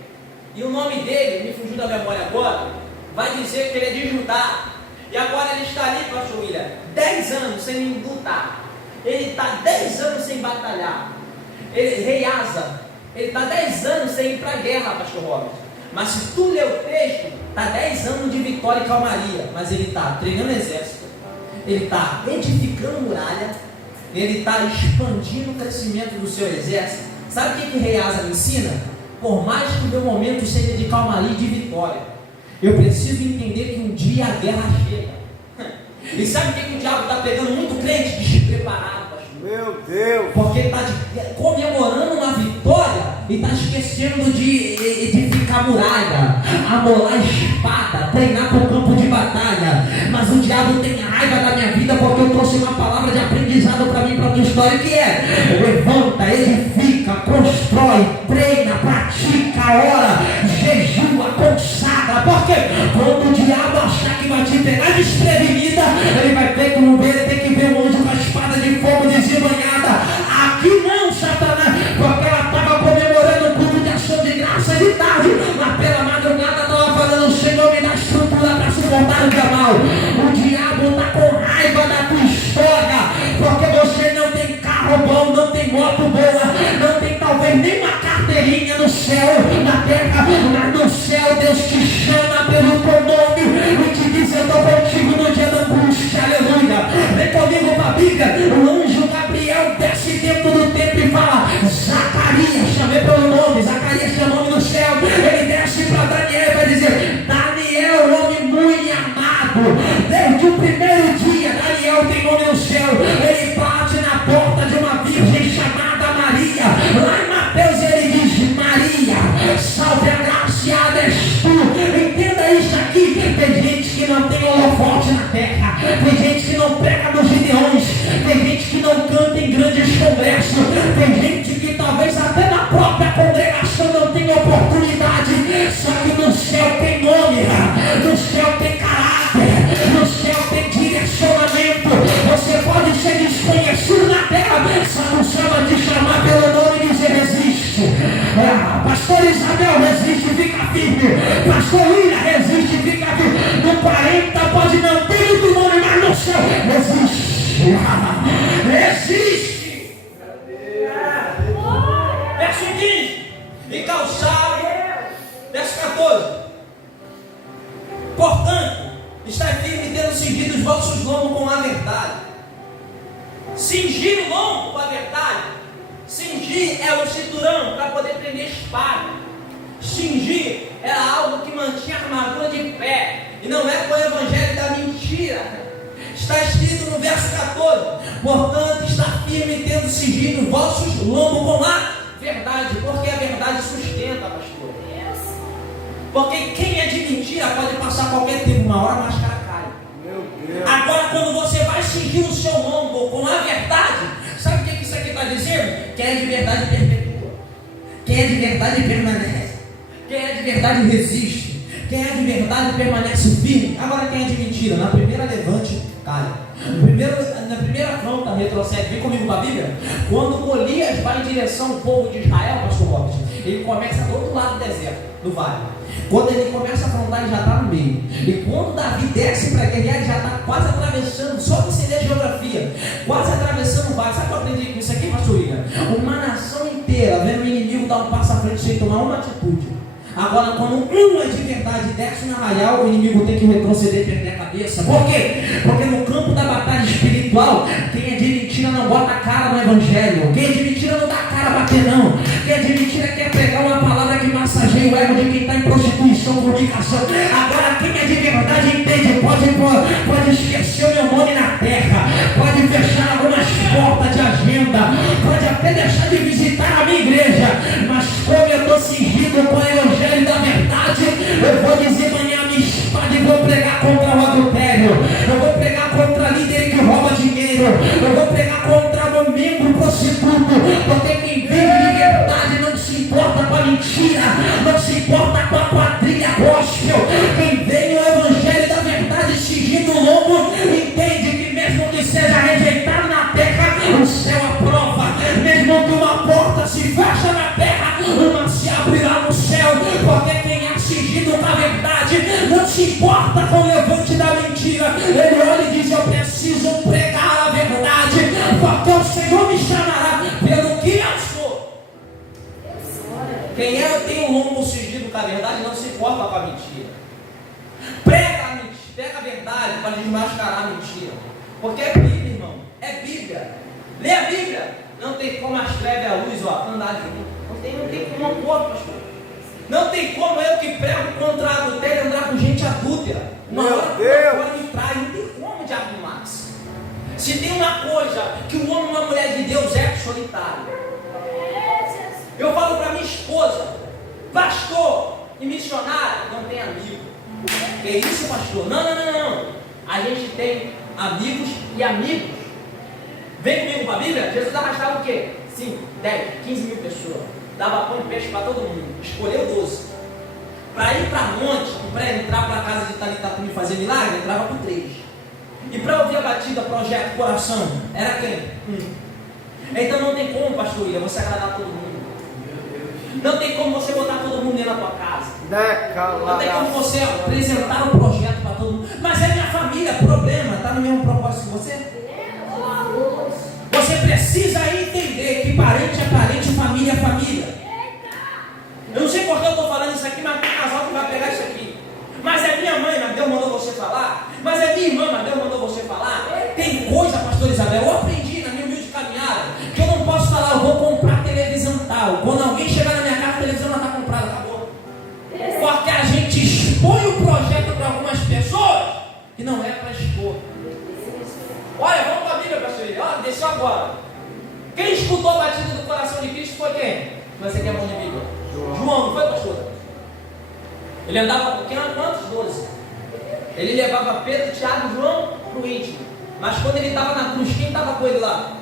e o nome dele, me fugiu da memória agora, vai dizer que ele é de Judá. E agora ele está ali, pastor William, 10 anos sem lutar. Ele está 10 anos sem batalhar. Rei Asa, ele está 10 anos sem ir para a guerra, pastor Robert. Mas se tu ler o texto, está 10 anos de vitória e calmaria. Mas ele está treinando exército, ele está edificando muralha, ele está expandindo o crescimento do seu exército. Sabe o que Rei Asa me ensina? Por mais que o meu momento seja de calmaria e de vitória, eu preciso entender que um dia a guerra chega. E sabe o que o diabo está pegando muito crente? Despreparado. Meu Deus! Porque está comemorando uma vitória e está esquecendo de edificar muralha, amolar espada, treinar para o campo de batalha. Mas o diabo tem raiva da minha vida, porque eu trouxe uma palavra de aprendizado para mim, para a tua história, que é: levanta, edifica, constrói, treina, pratica, ora, jejua, consagra. Porque quando o diabo achar que vai te pegar desprevenida, ele vai ter que ver, ele tem que ver um anjo com a espada de fogo desembanhada. Aqui não, Satanás, porque ela estava comemorando o culto de ação de graça de tarde, mas pela madrugada estava falando: Senhor, me dá estrutura para suportar o dia mal. O diabo está com raiva da tua história, porque você não tem carro bom, não tem moto boa, não tem talvez nem uma carteirinha no céu, na terra, mas no céu Deus te chama pelo teu nome e te diz: eu estou contigo no dia da angústia, aleluia. Vem comigo para a Bíblia. O anjo Gabriel desce dentro do templo e fala: Zacarias, chamei pelo nome, Zacarias é o nome no céu. Ele desce para Daniel e vai dizer: Daniel, homem muito amado, desde o primeiro dia Daniel tem nome no céu. Ele bate na porta de uma virgem chamada Maria. Lá em Mateus ele diz: Maria, salve, agraciada és tu. Entenda isso aqui. Tem gente que não tem holofote na terra, tem gente que não prega nos gideões, tem gente que não canta em grandes congressos, tem gente que talvez até na própria congregação não tenha oportunidade. Só que no céu tem nome, no céu tem caráter, no céu tem direcionamento. Você pode ser desconhecido na terra, só que o céu vai te chamar pelo nome e dizer: resiste. Pastor Isabel, resiste, fica firme. Pastor William, resiste, fica firme. No 40 pode não ter outro nome, mas no céu resiste. Resiste. Verso 15. E calçado. Verso 14. Portanto, está firme tendo cingido os vossos lombos com a verdade. Cingir o lombo com a verdade Cingir é o cinturão para poder prender espada. Cingir era algo que mantinha a armadura de pé. E não é com o evangelho da mentira. Está escrito no verso 14: portanto, está firme tendo cingido os vossos lombos com a verdade. Porque a verdade sustenta, pastor. Porque quem é de mentira pode passar qualquer tempo, uma hora a máscara cai. Meu Deus. Agora, quando você vai cingir o seu lombo com a verdade, sabe o que isso aqui está dizendo? Quem é de verdade perpetua. Quem é de verdade permanece. Quem é de verdade resiste. Quem é de verdade permanece firme. Agora, quem é de mentira? Na primeira levante, cai. Na primeira afronta, retrocede. Vem comigo para a Bíblia. Quando Golias vai em direção ao povo de Israel, pastor Robert, ele começa do outro lado do deserto, do vale. Quando ele começa a afrontar, ele já está no meio. E quando Davi desce para guerrear, ele já está quase atravessando, só para você ler geografia, quase atravessando o vale. Sabe o que eu aprendi com isso aqui, pastor William? Uma nação inteira vendo o inimigo dar um passo à frente sem tomar uma atitude. Agora, quando um é de verdade desce no arraial, o inimigo tem que retroceder e perder a cabeça. Por quê? Porque no campo da batalha espiritual, quem é de mentira não bota a cara no evangelho. Quem é de mentira não dá a cara a bater, não. Quem é de mentira quer pegar uma palavra que massageia o ego de quem está em prostituição, comunicação. Agora, quem é de verdade entende, pode esquecer o meu nome na terra, pode fechar algumas portas de agenda, pode até deixar de visitar a minha igreja, mas como eu estou cingido com o evangelho da verdade, eu vou dizer a minha espada e vou pregar contra o adultério, eu vou pregar contra líder que rouba dinheiro, eu vou pregar contra o membro prostituto, porque quem vive de verdade não se importa com a mentira, não se importa com a quadrilha gospel. Quem vem no evangelho da verdade cingindo o lombo entende que mesmo que seja rejeitado na terra, o céu aprova. Mesmo que uma porta se fecha na terra, uma se abrirá no céu. Porque quem é cingido com a verdade não se importa com o levante da mentira. Ele olha e diz: eu preciso pregar a verdade, porque o Senhor me chamará pelo que eu sou. Quem tem o lombo cingido com a verdade não se importa com a mentira. Prega a verdade para desmascarar a mentira. Porque é Bíblia, irmão. É Bíblia. Lê a Bíblia. Não tem como as trevas e a luz andar junto. Não tem como um corpo, pastor. Não tem como eu que prego contra a adultério andar com gente adúltera. Uma hora fora me trai. Não tem como, diabo Max. Se tem uma coisa que o homem e uma mulher de Deus é solitário. Eu falo para minha esposa: pastor e missionário não tem amigo. Que isso, pastor? Não. A gente tem amigos e amigos. Vem comigo para a Bíblia. Jesus arrastava o quê? 5, 10, 15 mil pessoas. Dava pão e peixe para todo mundo. Escolheu 12. Para ir para monte e para entrar para a casa de Talitacum e fazer milagre, entrava com 3. E para ouvir a batida, projeto, coração, era quem? 1. Então não tem como, pastor William, você agradar todo mundo. Não tem como você botar todo mundo dentro da tua casa. Não tem como você apresentar um projeto para todo mundo. Mas é minha família, problema, está no mesmo propósito que você? Você precisa entender que parente é parente, família é família. Eu não sei por que eu estou falando isso aqui, mas tem casal que vai pegar isso aqui. Mas é minha mãe, mas Deus mandou você falar. Mas é minha irmã, mas Deus mandou você falar. Tem coisa, pastor Isabel, eu aprendi na minha humilde caminhada, que eu não posso falar: eu vou comprar televisão tal. Quando alguém chegar na minha casa, a televisão não está comprada, acabou. Porque a gente expõe o projeto para algumas pessoas que não é para expor. Olha, vamos para a Bíblia, pastor. Olha, desceu agora. Quem escutou a batida do coração de Cristo foi quem? Você que é bom de Bíblia? João, não foi, pastor? Ele andava com quantos? 12. Ele levava Pedro, Tiago e João para o íntimo. Mas quando ele estava na cruz, quem estava com ele lá?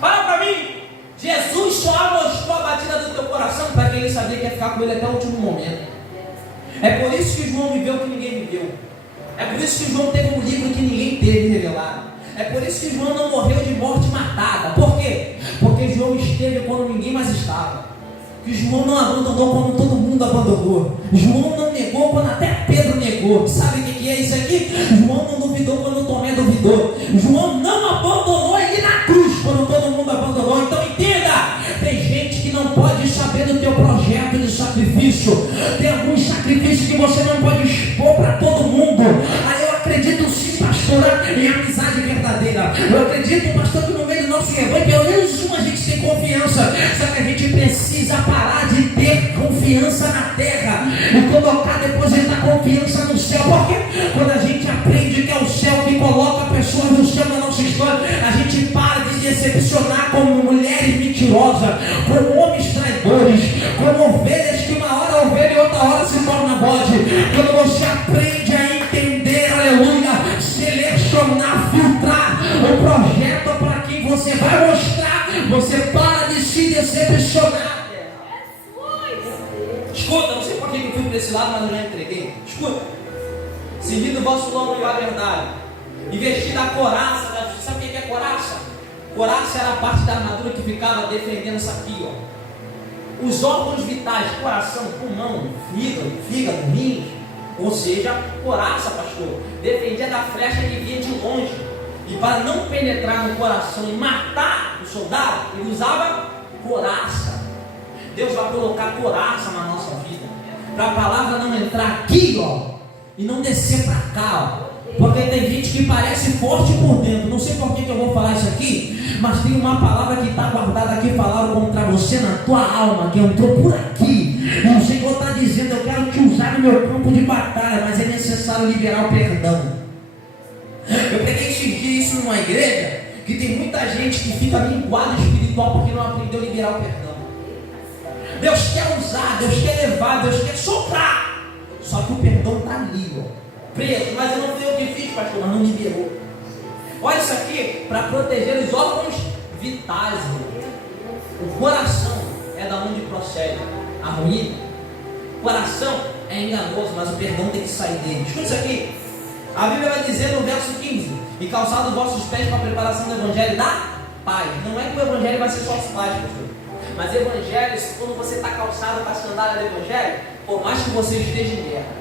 Fala para mim. Jesus só mostrou a batida do teu coração para quem ele sabia que ia ficar com ele até o último momento. É por isso que João viveu o que ninguém viveu. É por isso que João teve um livro que ninguém teve revelado. É por isso que João não morreu de morte matada. Por quê? Porque João esteve quando ninguém mais estava. Que João não abandonou quando todo mundo abandonou. João não negou quando até Pedro negou. Sabe o que é isso aqui? João não duvidou quando Tomé duvidou. João não abandonou ele na cruz quando todo mundo abandonou. Então entenda, tem gente que não pode saber do teu projeto de sacrifício. Tem alguns sacrifícios que você não pode expor para todo mundo. Aí eu acredito sim, pastor, em amizade verdadeira. Eu acredito, pastor, que no meio do nosso Mas pelo menos uma a gente tem confiança. Só que a gente precisa parar de ter confiança na terra e colocar, depositar confiança no céu. Porque quando a gente aprende que é o céu que coloca pessoas no céu na nossa história, a gente para de se decepcionar com mulheres mentirosas, com homens traidores, com ovelhas que uma hora é ovelha e outra hora se torna bode. Quando você aprende a entender, aleluia, selecionar, filtrar o projeto para quem você vai mostrar, você para de se decepcionar. Escuta, não sei por que eu fui para esse lado, mas eu já entreguei. Escuta, seguindo o vosso longo da verdade, investir na couraça da justiça. Sabe o que é couraça? Couraça era a parte da armadura que ficava defendendo isso aqui, ó. Os órgãos vitais, coração, pulmão, fígado, rins, ou seja, couraça, pastor, defendia da flecha que vinha de longe. E para não penetrar no coração e matar o soldado, ele usava couraça. Deus vai colocar couraça na nossa vida, para a palavra não entrar aqui, ó, e não descer para cá, ó. Porque tem gente que parece forte por dentro. Não sei por que eu vou falar isso aqui, mas tem uma palavra que está guardada aqui, falaram contra você na tua alma, que entrou por aqui. E o Senhor está dizendo: eu quero te usar no meu campo de batalha, mas é necessário liberar o perdão. Eu preguei esses dias isso numa igreja, que tem muita gente que fica minguada espiritual porque não aprendeu a liberar o perdão. Deus quer usar, Deus quer levar, Deus quer soprar, só que o perdão está ali, ó, preso. Mas eu não fui eu que fiz, pastor, mas não liberou. Olha isso aqui, para proteger os órgãos vitais, irmão. O coração é da onde procede a ruína. O coração é enganoso, mas o perdão tem que sair dele. Escuta isso aqui, a Bíblia vai dizer no verso 15: e calçado os vossos pés para a preparação do evangelho da paz. Não é que o evangelho vai ser só os pais, pastor, mas evangelho, quando você está calçado com a sandália do evangelho, por mais que você esteja em guerra,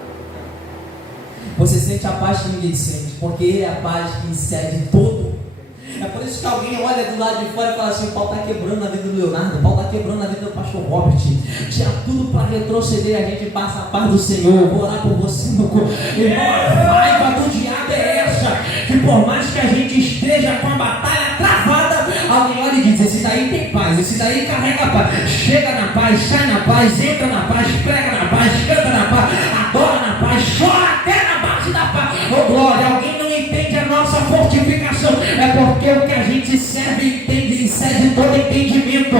você sente a paz que ninguém sente, porque Ele é a paz que excede todo. É por isso que alguém olha do lado de fora e fala assim: o pau está quebrando na vida do Leonardo, o pau está quebrando na vida do pastor Robert, tinha tudo para retroceder, a gente passa a paz do Senhor. Eu vou orar por você, meu irmão. A raiva do diabo é essa, que por mais que a gente esteja com a batalha travada, alguém olha e diz: esse daí tem paz, esse daí carrega a paz, chega na paz, sai na paz, entra na paz, prega na paz, canta na paz, adora na paz, chora até na base da paz. Oh glória, alguém não entende a nossa fortificação, é porque o que a gente serve e entende excede todo entendimento.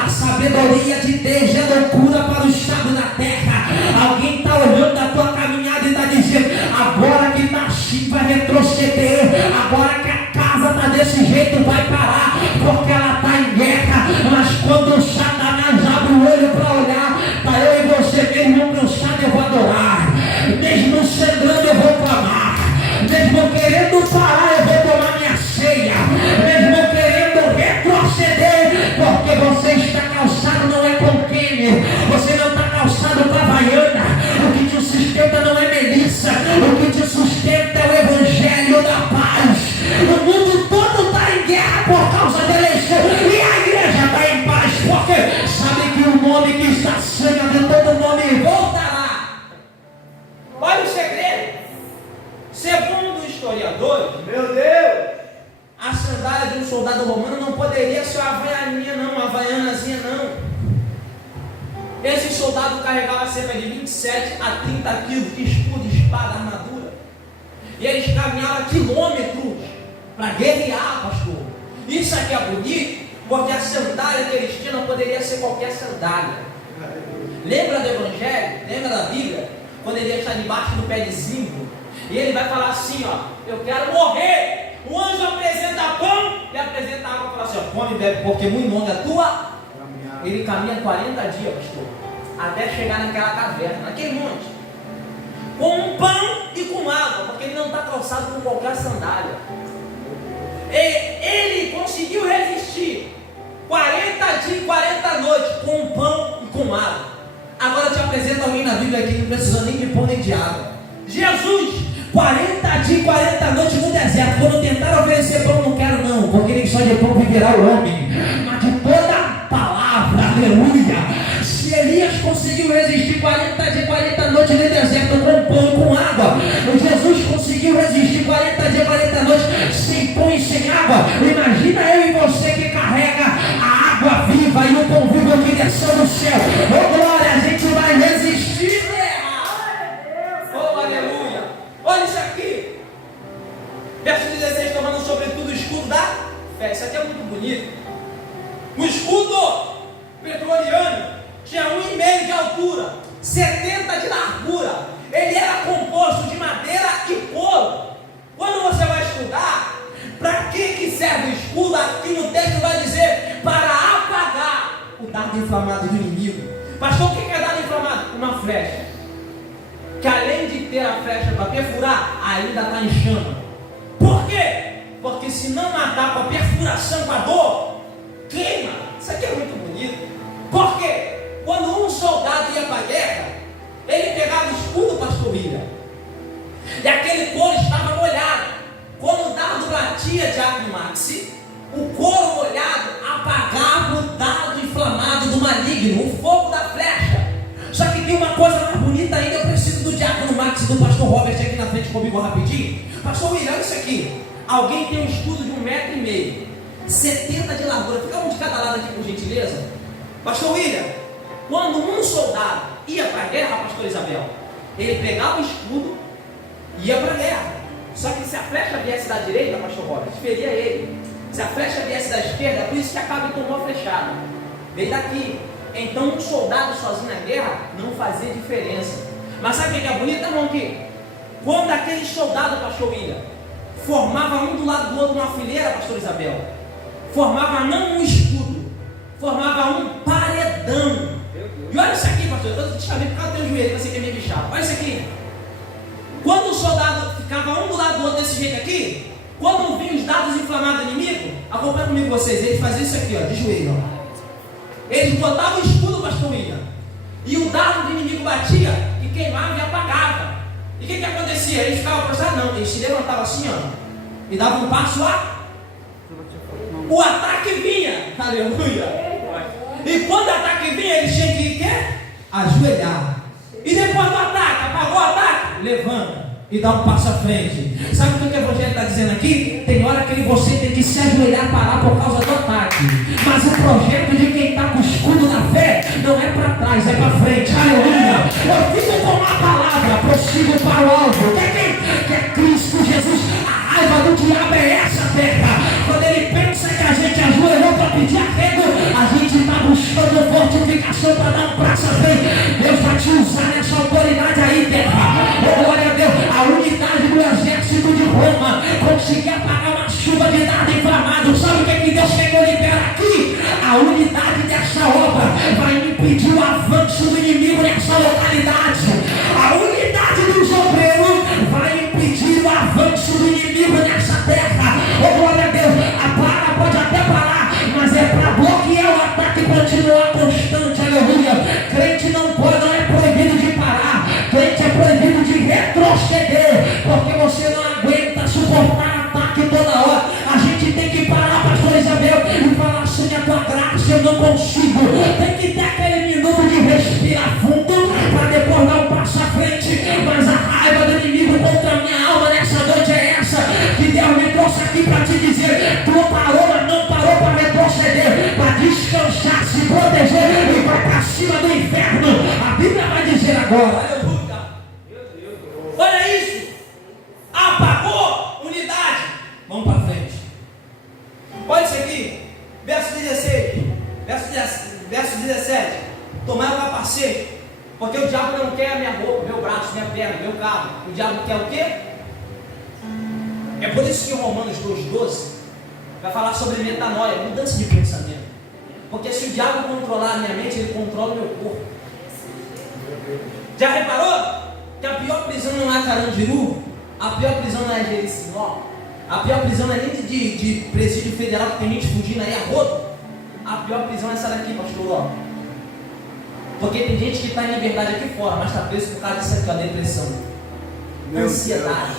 A sabedoria de Deus é loucura para o estado da terra. Alguém está olhando a tua caminhada e está dizendo: agora que está assim vai retroceder, agora que a casa está desse jeito vai parar, porque ela está em guerra. Mas quando o Satanás abre o olho para olhar, está eu e você mesmo cansado, eu vou adorar, mesmo sangrando eu vou clamar, mesmo querendo parar eu vou tomar minha ceia, mesmo querendo retroceder, porque você está calçado não é com quem, você não está calçado com a Havaiana. O que te sustenta não é Melissa, o que te sustenta é o evangelho da paz. O mundo todo está em guerra por causa da eleição, e a igreja está em paz, porque sabe que o nome que está acima de todo nome voltará. Olha o segredo. Segundo historiadores, Meu Deus! a sandália de um soldado romano não poderia ser uma havaianinha não, uma havaianazinha não. Esse soldado carregava cerca de 27 a 30 quilos de escudo, espada, armadura. E eles caminhavam quilômetros para guerrear, pastor. Isso aqui é bonito, porque a sandália que eles tinham não poderia ser qualquer sandália. Lembra do Evangelho? Lembra da Bíblia? Quando ele está debaixo do pé de zimbro, e ele vai falar assim, ó: eu quero morrer. O anjo apresenta pão e apresenta água, e fala assim, ó: come e bebe, porque muito longa a tua. Ele caminha 40 dias, pastor, até chegar naquela caverna, naquele monte, com um pão e com água, porque ele não está calçado com qualquer sandália. Ele conseguiu resistir 40 dias e 40 noites com pão e com água. Agora eu te apresento alguém na Bíblia que não precisa nem de pão nem de água. Jesus, 40 dias e 40 noites no deserto. Quando tentaram oferecer pão, não quero não, porque nem só de pão viverá o homem, mas de toda a palavra, aleluia. Se Elias conseguiu resistir 40 dias e 40 noites no deserto com pão e com água, Jesus conseguiu resistir 40 dias e 40 noites sem pão e sem água. Imagina eu e você que carrega tinha 1,5 de altura, 70 de largura. Ele era composto de madeira e couro. Quando você vai estudar, para que serve o escudo? Aqui no texto vai dizer, para apagar o dardo inflamado do inimigo. Pastor, o que é dardo inflamado? Uma flecha, que além de ter a flecha para perfurar, ainda está em chama. Por quê? Porque se não matar com a perfuração, com a dor, queima. Isso aqui é muito bonito. Por quê? Quando um soldado ia para a guerra, ele pegava o escudo, pastor William, e aquele couro estava molhado. Quando o dardo batia, Diácono Maxi, o couro molhado apagava o dardo inflamado do maligno, o fogo da flecha. Só que tem uma coisa mais bonita ainda. Eu preciso do Diácono Maxi e do pastor Robert aqui na frente comigo rapidinho. Pastor William, olha isso aqui. Alguém tem um escudo de 1,5 metro, 70 de largura. Fica um de cada lado aqui, por gentileza. Pastor William, quando um soldado ia para a guerra, pastor Isabel, ele pegava o escudo e ia para a guerra. Só que se a flecha viesse da direita, pastor Robert, feria ele. Se a flecha viesse da esquerda, por isso que Acabe tomou a flechada. Veio daqui. Então um soldado sozinho na guerra não fazia diferença. Mas sabe o que é bonito, irmão? Que quando aquele soldado, pastor William, formava um do lado do outro uma fileira, pastor Isabel, formava não um escudo, formava um paredão. E olha isso aqui, pastor, eu te chamei por causa do teu joelho, você quer me bichar. Olha isso aqui. Quando o soldado ficava um do lado do outro desse jeito aqui, quando vinham os dardos inflamados do inimigo, acompanha comigo vocês, eles faziam isso aqui, ó, de joelho, ó. Eles botavam o escudo, pastor William, e o dardo do inimigo batia e queimava e apagava. E o que acontecia? Eles ficavam prostrados, não, eles se levantavam assim, ó, e davam um passo lá. O ataque vinha, aleluia. E quando o ataque vinha, eles tinham que quê? Ajoelhar. E depois do ataque, apagou o ataque, levanta e dá um passo à frente. Sabe o que o Evangelho está dizendo aqui? Tem hora que você tem que se ajoelhar, parar por causa do ataque. Mas o projeto de quem está com o escudo na fé não é para trás, é para frente. Aleluia! Eu fico com uma palavra, prossigo para o alvo. Que é Cristo Jesus. A raiva do diabo é essa, terra. Quando ele pensa que a gente ajoelhou para pedir arrego, a gente está buscando fortificação para dar um passo à frente. Deus vai te usar nessa autoridade aí, terra. Oh, glória a Deus. A unidade do exército de Roma conseguia apagar uma chuva de dardo inflamado. Sabe o que Deus quer que eu libere aqui? A unidade dessa obra vai impedir o avanço do inimigo nessa localidade. A unidade dos obreiros vai impedir o avanço do inimigo nessa terra. Oh, glória a Deus. A para pode até parar, mas é para bloquear o ataque e continuar constante. Aleluia. Crente não pode, não é proibido de parar. Crente é proibido de retroceder, porque você não aguenta suportar ataque toda hora. A gente tem que parar, pastor Isabel, e falar assim, a tua graça eu não consigo. Tem que ter aquele minuto de respirar fundo, para depois dar um passo à frente. Mas a raiva do inimigo contra a minha alma nessa noite é essa, que Deus me trouxe aqui para te dizer, tu parou, mas não parou para retroceder, para descansar, se proteger e vai para cima do inferno. A Bíblia vai dizer agora, olha isso, apagou unidade, vamos para frente. Olha isso aqui, verso 16, verso 17, tomar o capacete, porque o diabo não quer minha roupa, meu braço, minha perna, meu carro. O diabo quer o quê? É por isso que Romanos 2,12 vai falar sobre metanoia, mudança de pensamento. Porque se o diabo controlar a minha mente, ele controla o meu corpo. Já reparou que a pior prisão não é Carandiru? A pior prisão não é Jericinó? A pior prisão não é nem de presídio federal, que tem gente fugindo aí a rodo. A pior prisão é essa daqui, pastor Ló. Porque tem gente que está em liberdade aqui fora, mas está preso por causa disso aqui, a depressão, ansiedade.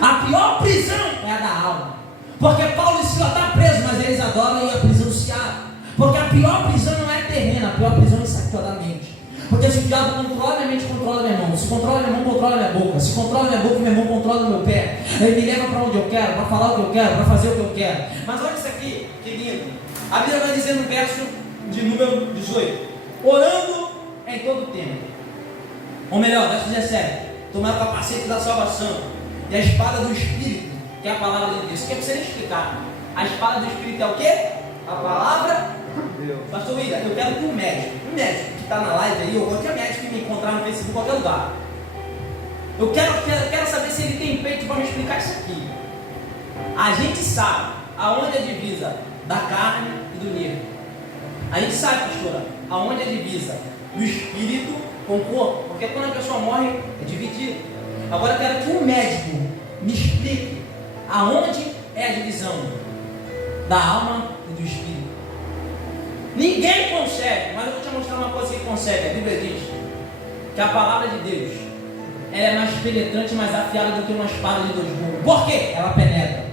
A pior prisão é a da alma. Porque Paulo e Silas estão presos, mas eles adoram ir à prisão do Ceará. Porque a pior prisão não é terrena, a pior prisão é isso aqui, da mente. Porque se o diabo controla minha mente, controla minha mão. Se controla minha mão, controla minha boca. Se controla minha boca, meu irmão controla meu pé. Ele me leva para onde eu quero, para falar o que eu quero, para fazer o que eu quero. Mas olha isso aqui, que lindo. A Bíblia vai dizer no verso de número 18: orando em todo tempo. Ou melhor, verso 17: tomar o capacete da salvação e a espada do Espírito, que é a palavra de Deus. Isso aqui é para você nem explicar. A espada do Espírito é o quê? A palavra de Deus. Pastor William, eu quero que um médico que está na live aí, ou qualquer médico que me encontrar no Facebook, em qualquer lugar. Eu quero saber se ele tem peito para me explicar isso aqui. A gente sabe aonde é a divisa da carne e do nervo. A gente sabe, pastora, aonde é a divisa do espírito com o corpo. Porque quando a pessoa morre, é dividido. Agora eu quero que um médico me explique aonde é a divisão da alma e do espírito. Ninguém consegue, mas eu vou te mostrar uma coisa que consegue. A Bíblia diz que a palavra de Deus ela é mais penetrante, mais afiada do que uma espada de 2 gumes. Por quê? Ela penetra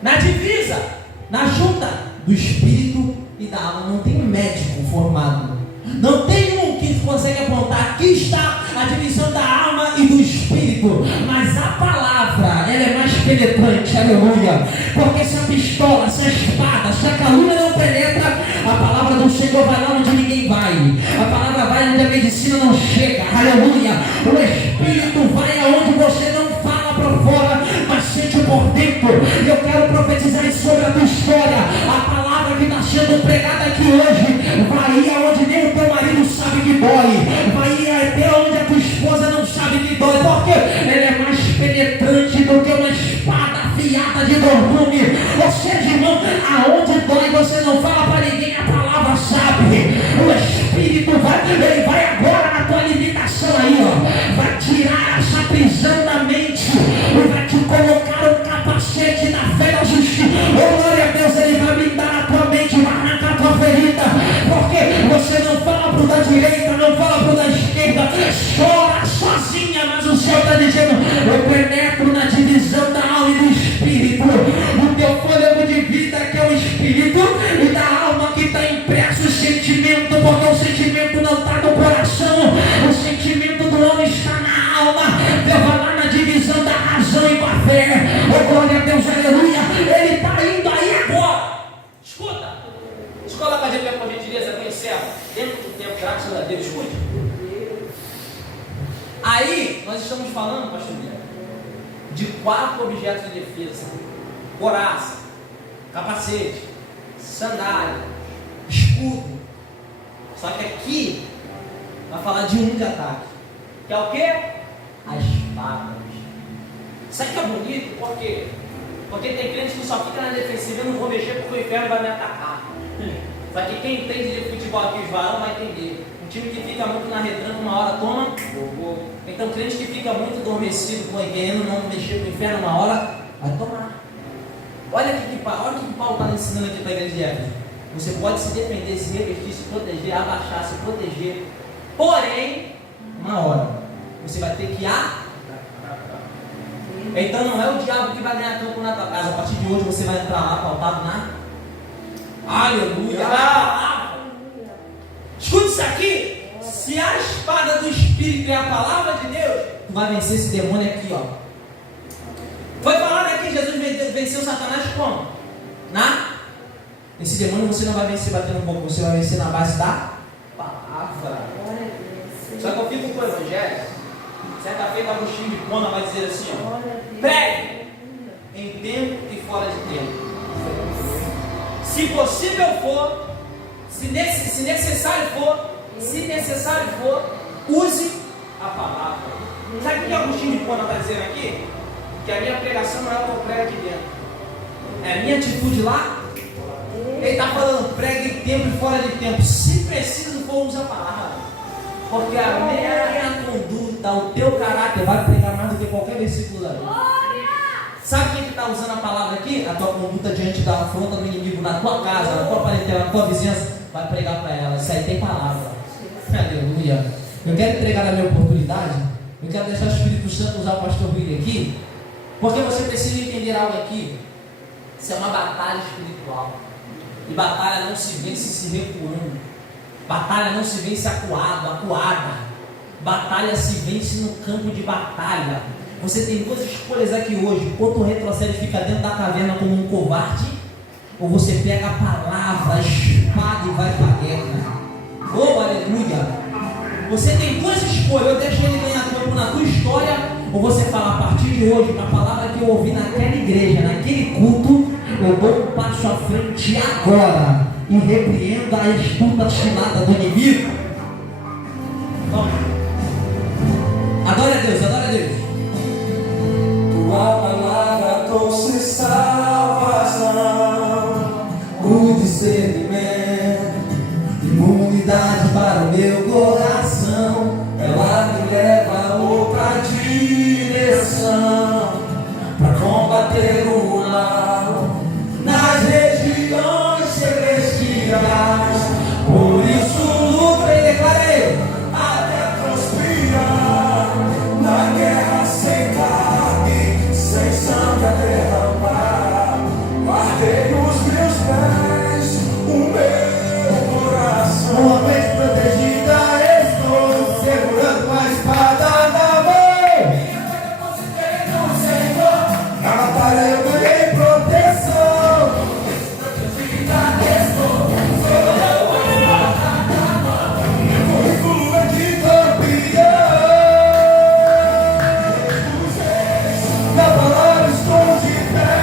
na divisa, na junta do espírito e da alma. Não tem um médico formado, não tem um que consegue apontar aqui está a divisão da alma e do espírito, mas a palavra ela é mais penetrante, aleluia, porque se a pistola, se a espada, se a calúnia não penetra, a palavra do Senhor vai lá onde ninguém vai, a palavra vai onde a medicina não chega, aleluia, o espírito vai aonde você não fala para fora, mas sente por dentro. Eu quero profetizar sobre a tua história, a palavra que está sendo pregada aqui hoje, vai ir aonde nem o teu marido sabe que dói, vai ir até onde a tua esposa não sabe que dói, porque ela é mais penetrante do que uma espada afiada de 2 gumes. Ou seja, irmão, aonde dói você não fala para ninguém, a palavra sabe. O Espírito ele vai agora na tua limitação aí, ó, vai tirar essa prisão da mente e vai te colocar um capacete na fé da justiça. Oh, glória a Deus, ele vai blindar a tua mente, vai arrancar a tua ferida, porque você não fala pro da direita, não fala pro da esquerda, chora sozinha, mas o céu está dizendo, eu penetro na divisão da alma e do espírito, o teu fôlego de vida que é o espírito e da alma que está impresso o sentimento, porque o sentimento não está no coração, o sentimento do homem está na alma. Deus vai lá na divisão da razão e com a fé, oh glória a Deus, aleluia, ele está indo aí agora. Escuta, escola para de por gentileza, conhecer dentro do tempo, graças a Deus, escute. Aí, nós estamos falando, pastor Guilherme, de 4 objetos de defesa: couraça, capacete, sandália, escudo. Só que aqui vai falar de um de ataque, que é o quê? A espada. Sabe que é bonito? Por quê? Porque tem crentes que só fica na defensiva, eu não vou mexer porque o inferno vai me atacar. Só que quem entende de futebol aqui, os varão, vai entender. Um time que fica muito na retranca, uma hora toma. Então crente que fica muito adormecido, querendo não mexer com o inferno, uma hora vai tomar. Olha o que Paulo está ensinando aqui para a igreja de Éfeso. Você pode se defender, se revestir, se proteger, abaixar, se proteger. Porém, uma hora você vai ter que Então não é o diabo que vai ganhar campo na tua casa. A partir de hoje você vai entrar lá pautado na aleluia. Escute isso aqui. Se a espada do Espírito é a palavra de Deus, tu vai vencer esse demônio aqui, ó. Foi falado aqui, Jesus venceu Satanás como? Esse demônio você não vai vencer batendo um pouco, você vai vencer na base da palavra. Só que eu fico com o evangelho. Certa feita, Agostinho de Pona vai dizer assim, ó: pregue em tempo e fora de tempo. Se possível for, se necessário for, use a palavra. Sabe o que Agostinho de Pona está dizendo aqui? Que a minha pregação não é o que eu prego aqui dentro, é a minha atitude lá. Ele está falando, pregue em tempo e fora de tempo. Se preciso for, use a palavra. Porque a minha conduta, o teu caráter vai pregar mais do que qualquer versículo da Bíblia. Sabe quem está usando a palavra aqui? A tua conduta diante da afronta do inimigo, na tua casa, na tua parentela, na tua vizinhança, vai pregar para ela. Isso aí tem palavra. Aleluia. Eu quero entregar a minha oportunidade. Eu quero deixar o Espírito Santo usar o pastor William aqui, porque você precisa entender algo aqui. Isso é uma batalha espiritual. E batalha não se vence se recuando. Batalha não se vence acuada. Batalha se vence no campo de batalha. Você tem 2 escolhas aqui hoje. Ou tu retrocede e fica dentro da caverna como um covarde, ou você pega a palavra, a espada e vai para a guerra. Oh, aleluia. Você tem 2 escolhas. Eu deixo ele ganhar campo na tua história, ou você fala, a partir de hoje, a palavra que eu ouvi naquela igreja, naquele culto, eu dou um passo à frente agora e repreendo a astuta cilada do inimigo. meu coração, ela me leva a outra direção, pra combater o mal nas regiões celestiais. Por isso luto e declarei até transpirar na guerra sem carne, sem sangue a derramar. Guardei os meus pés, o meu coração. Uma vez protegida estou, segurando a espada na mão. Minha fé depositei no Senhor, na batalha eu ganhei proteção. Protegida estou, segurando a espada na mão. Meu currículo é de campeão. Na palavra estou de pé.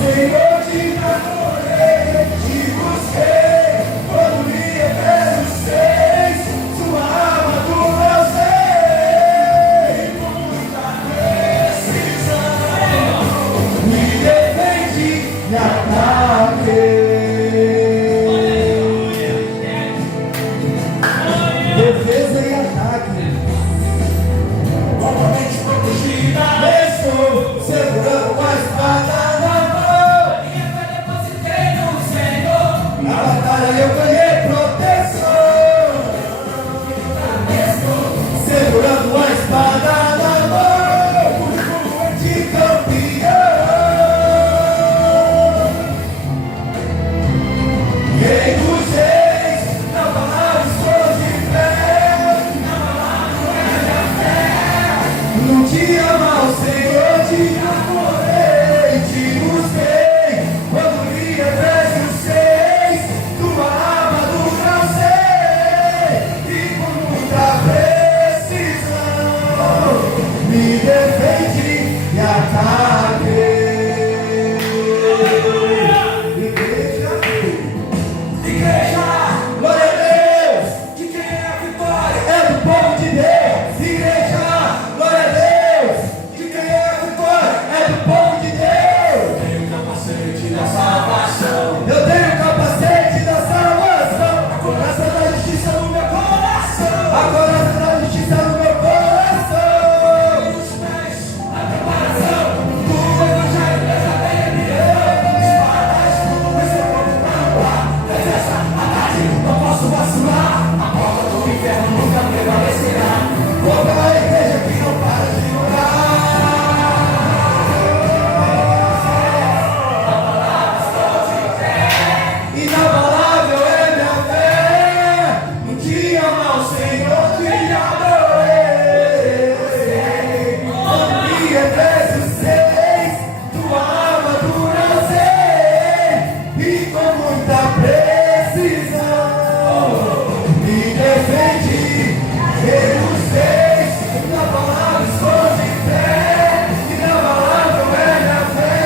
Senhor, te adorei, te busquei, quando li Efésios 6, sua armadura eu sei, com muita precisão, me defendi e ataquei. Defesa e ataque, totalmente protegida, estou segurando a espada. Eu ganhei proteção, segurando a espada na mão, currículo de campeão. Rei dos reis, na palavra estou de pé, na palavra é minha fé. Num dia mau, Senhor, te adorei, te busquei, quando li Efésios 6. Tua armadura eu sei, e com muita precisão me defendi e ataquei. Igreja, glória a Deus, de quem é a vitória? É do povo de Deus. Igreja, glória a Deus, de quem é a vitória? É do povo de Deus. Eu tenho capacete da salvação. Eu tenho capacete da salvação. A coraça da justiça no meu coração. A coraça da justiça no meu coração. E os pés, a preparação do evangelho dessa rebelião. Espada, escudo, esse corpo pra lutar. Defesa, ataque, não posso vacilar. A porta do inferno nunca prevalecerá. Vou pela igreja que não para de orar. E na palavra é minha fé. Um dia mau, Senhor, te adorei. Quando li Efésios 6, tua armadura eu sei, e com muita precisão me defendi. Rei dos reis, na palavra estou de pé, e na palavra é minha fé.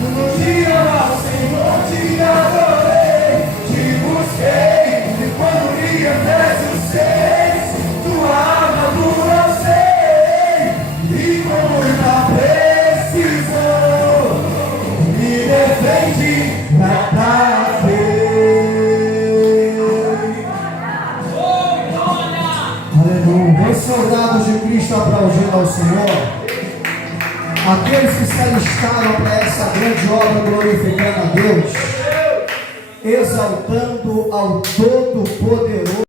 No dia mau, Senhor, te adorei, te busquei, e quando li Efésios 6, tua armadura eu sei, e com muita precisão me defendi e ataquei. Aleluia. Os soldados de Cristo aplaudindo ao Senhor. Aqueles que se alistaram para essa grande obra, glorificando a Deus, exaltando ao Todo-Poderoso.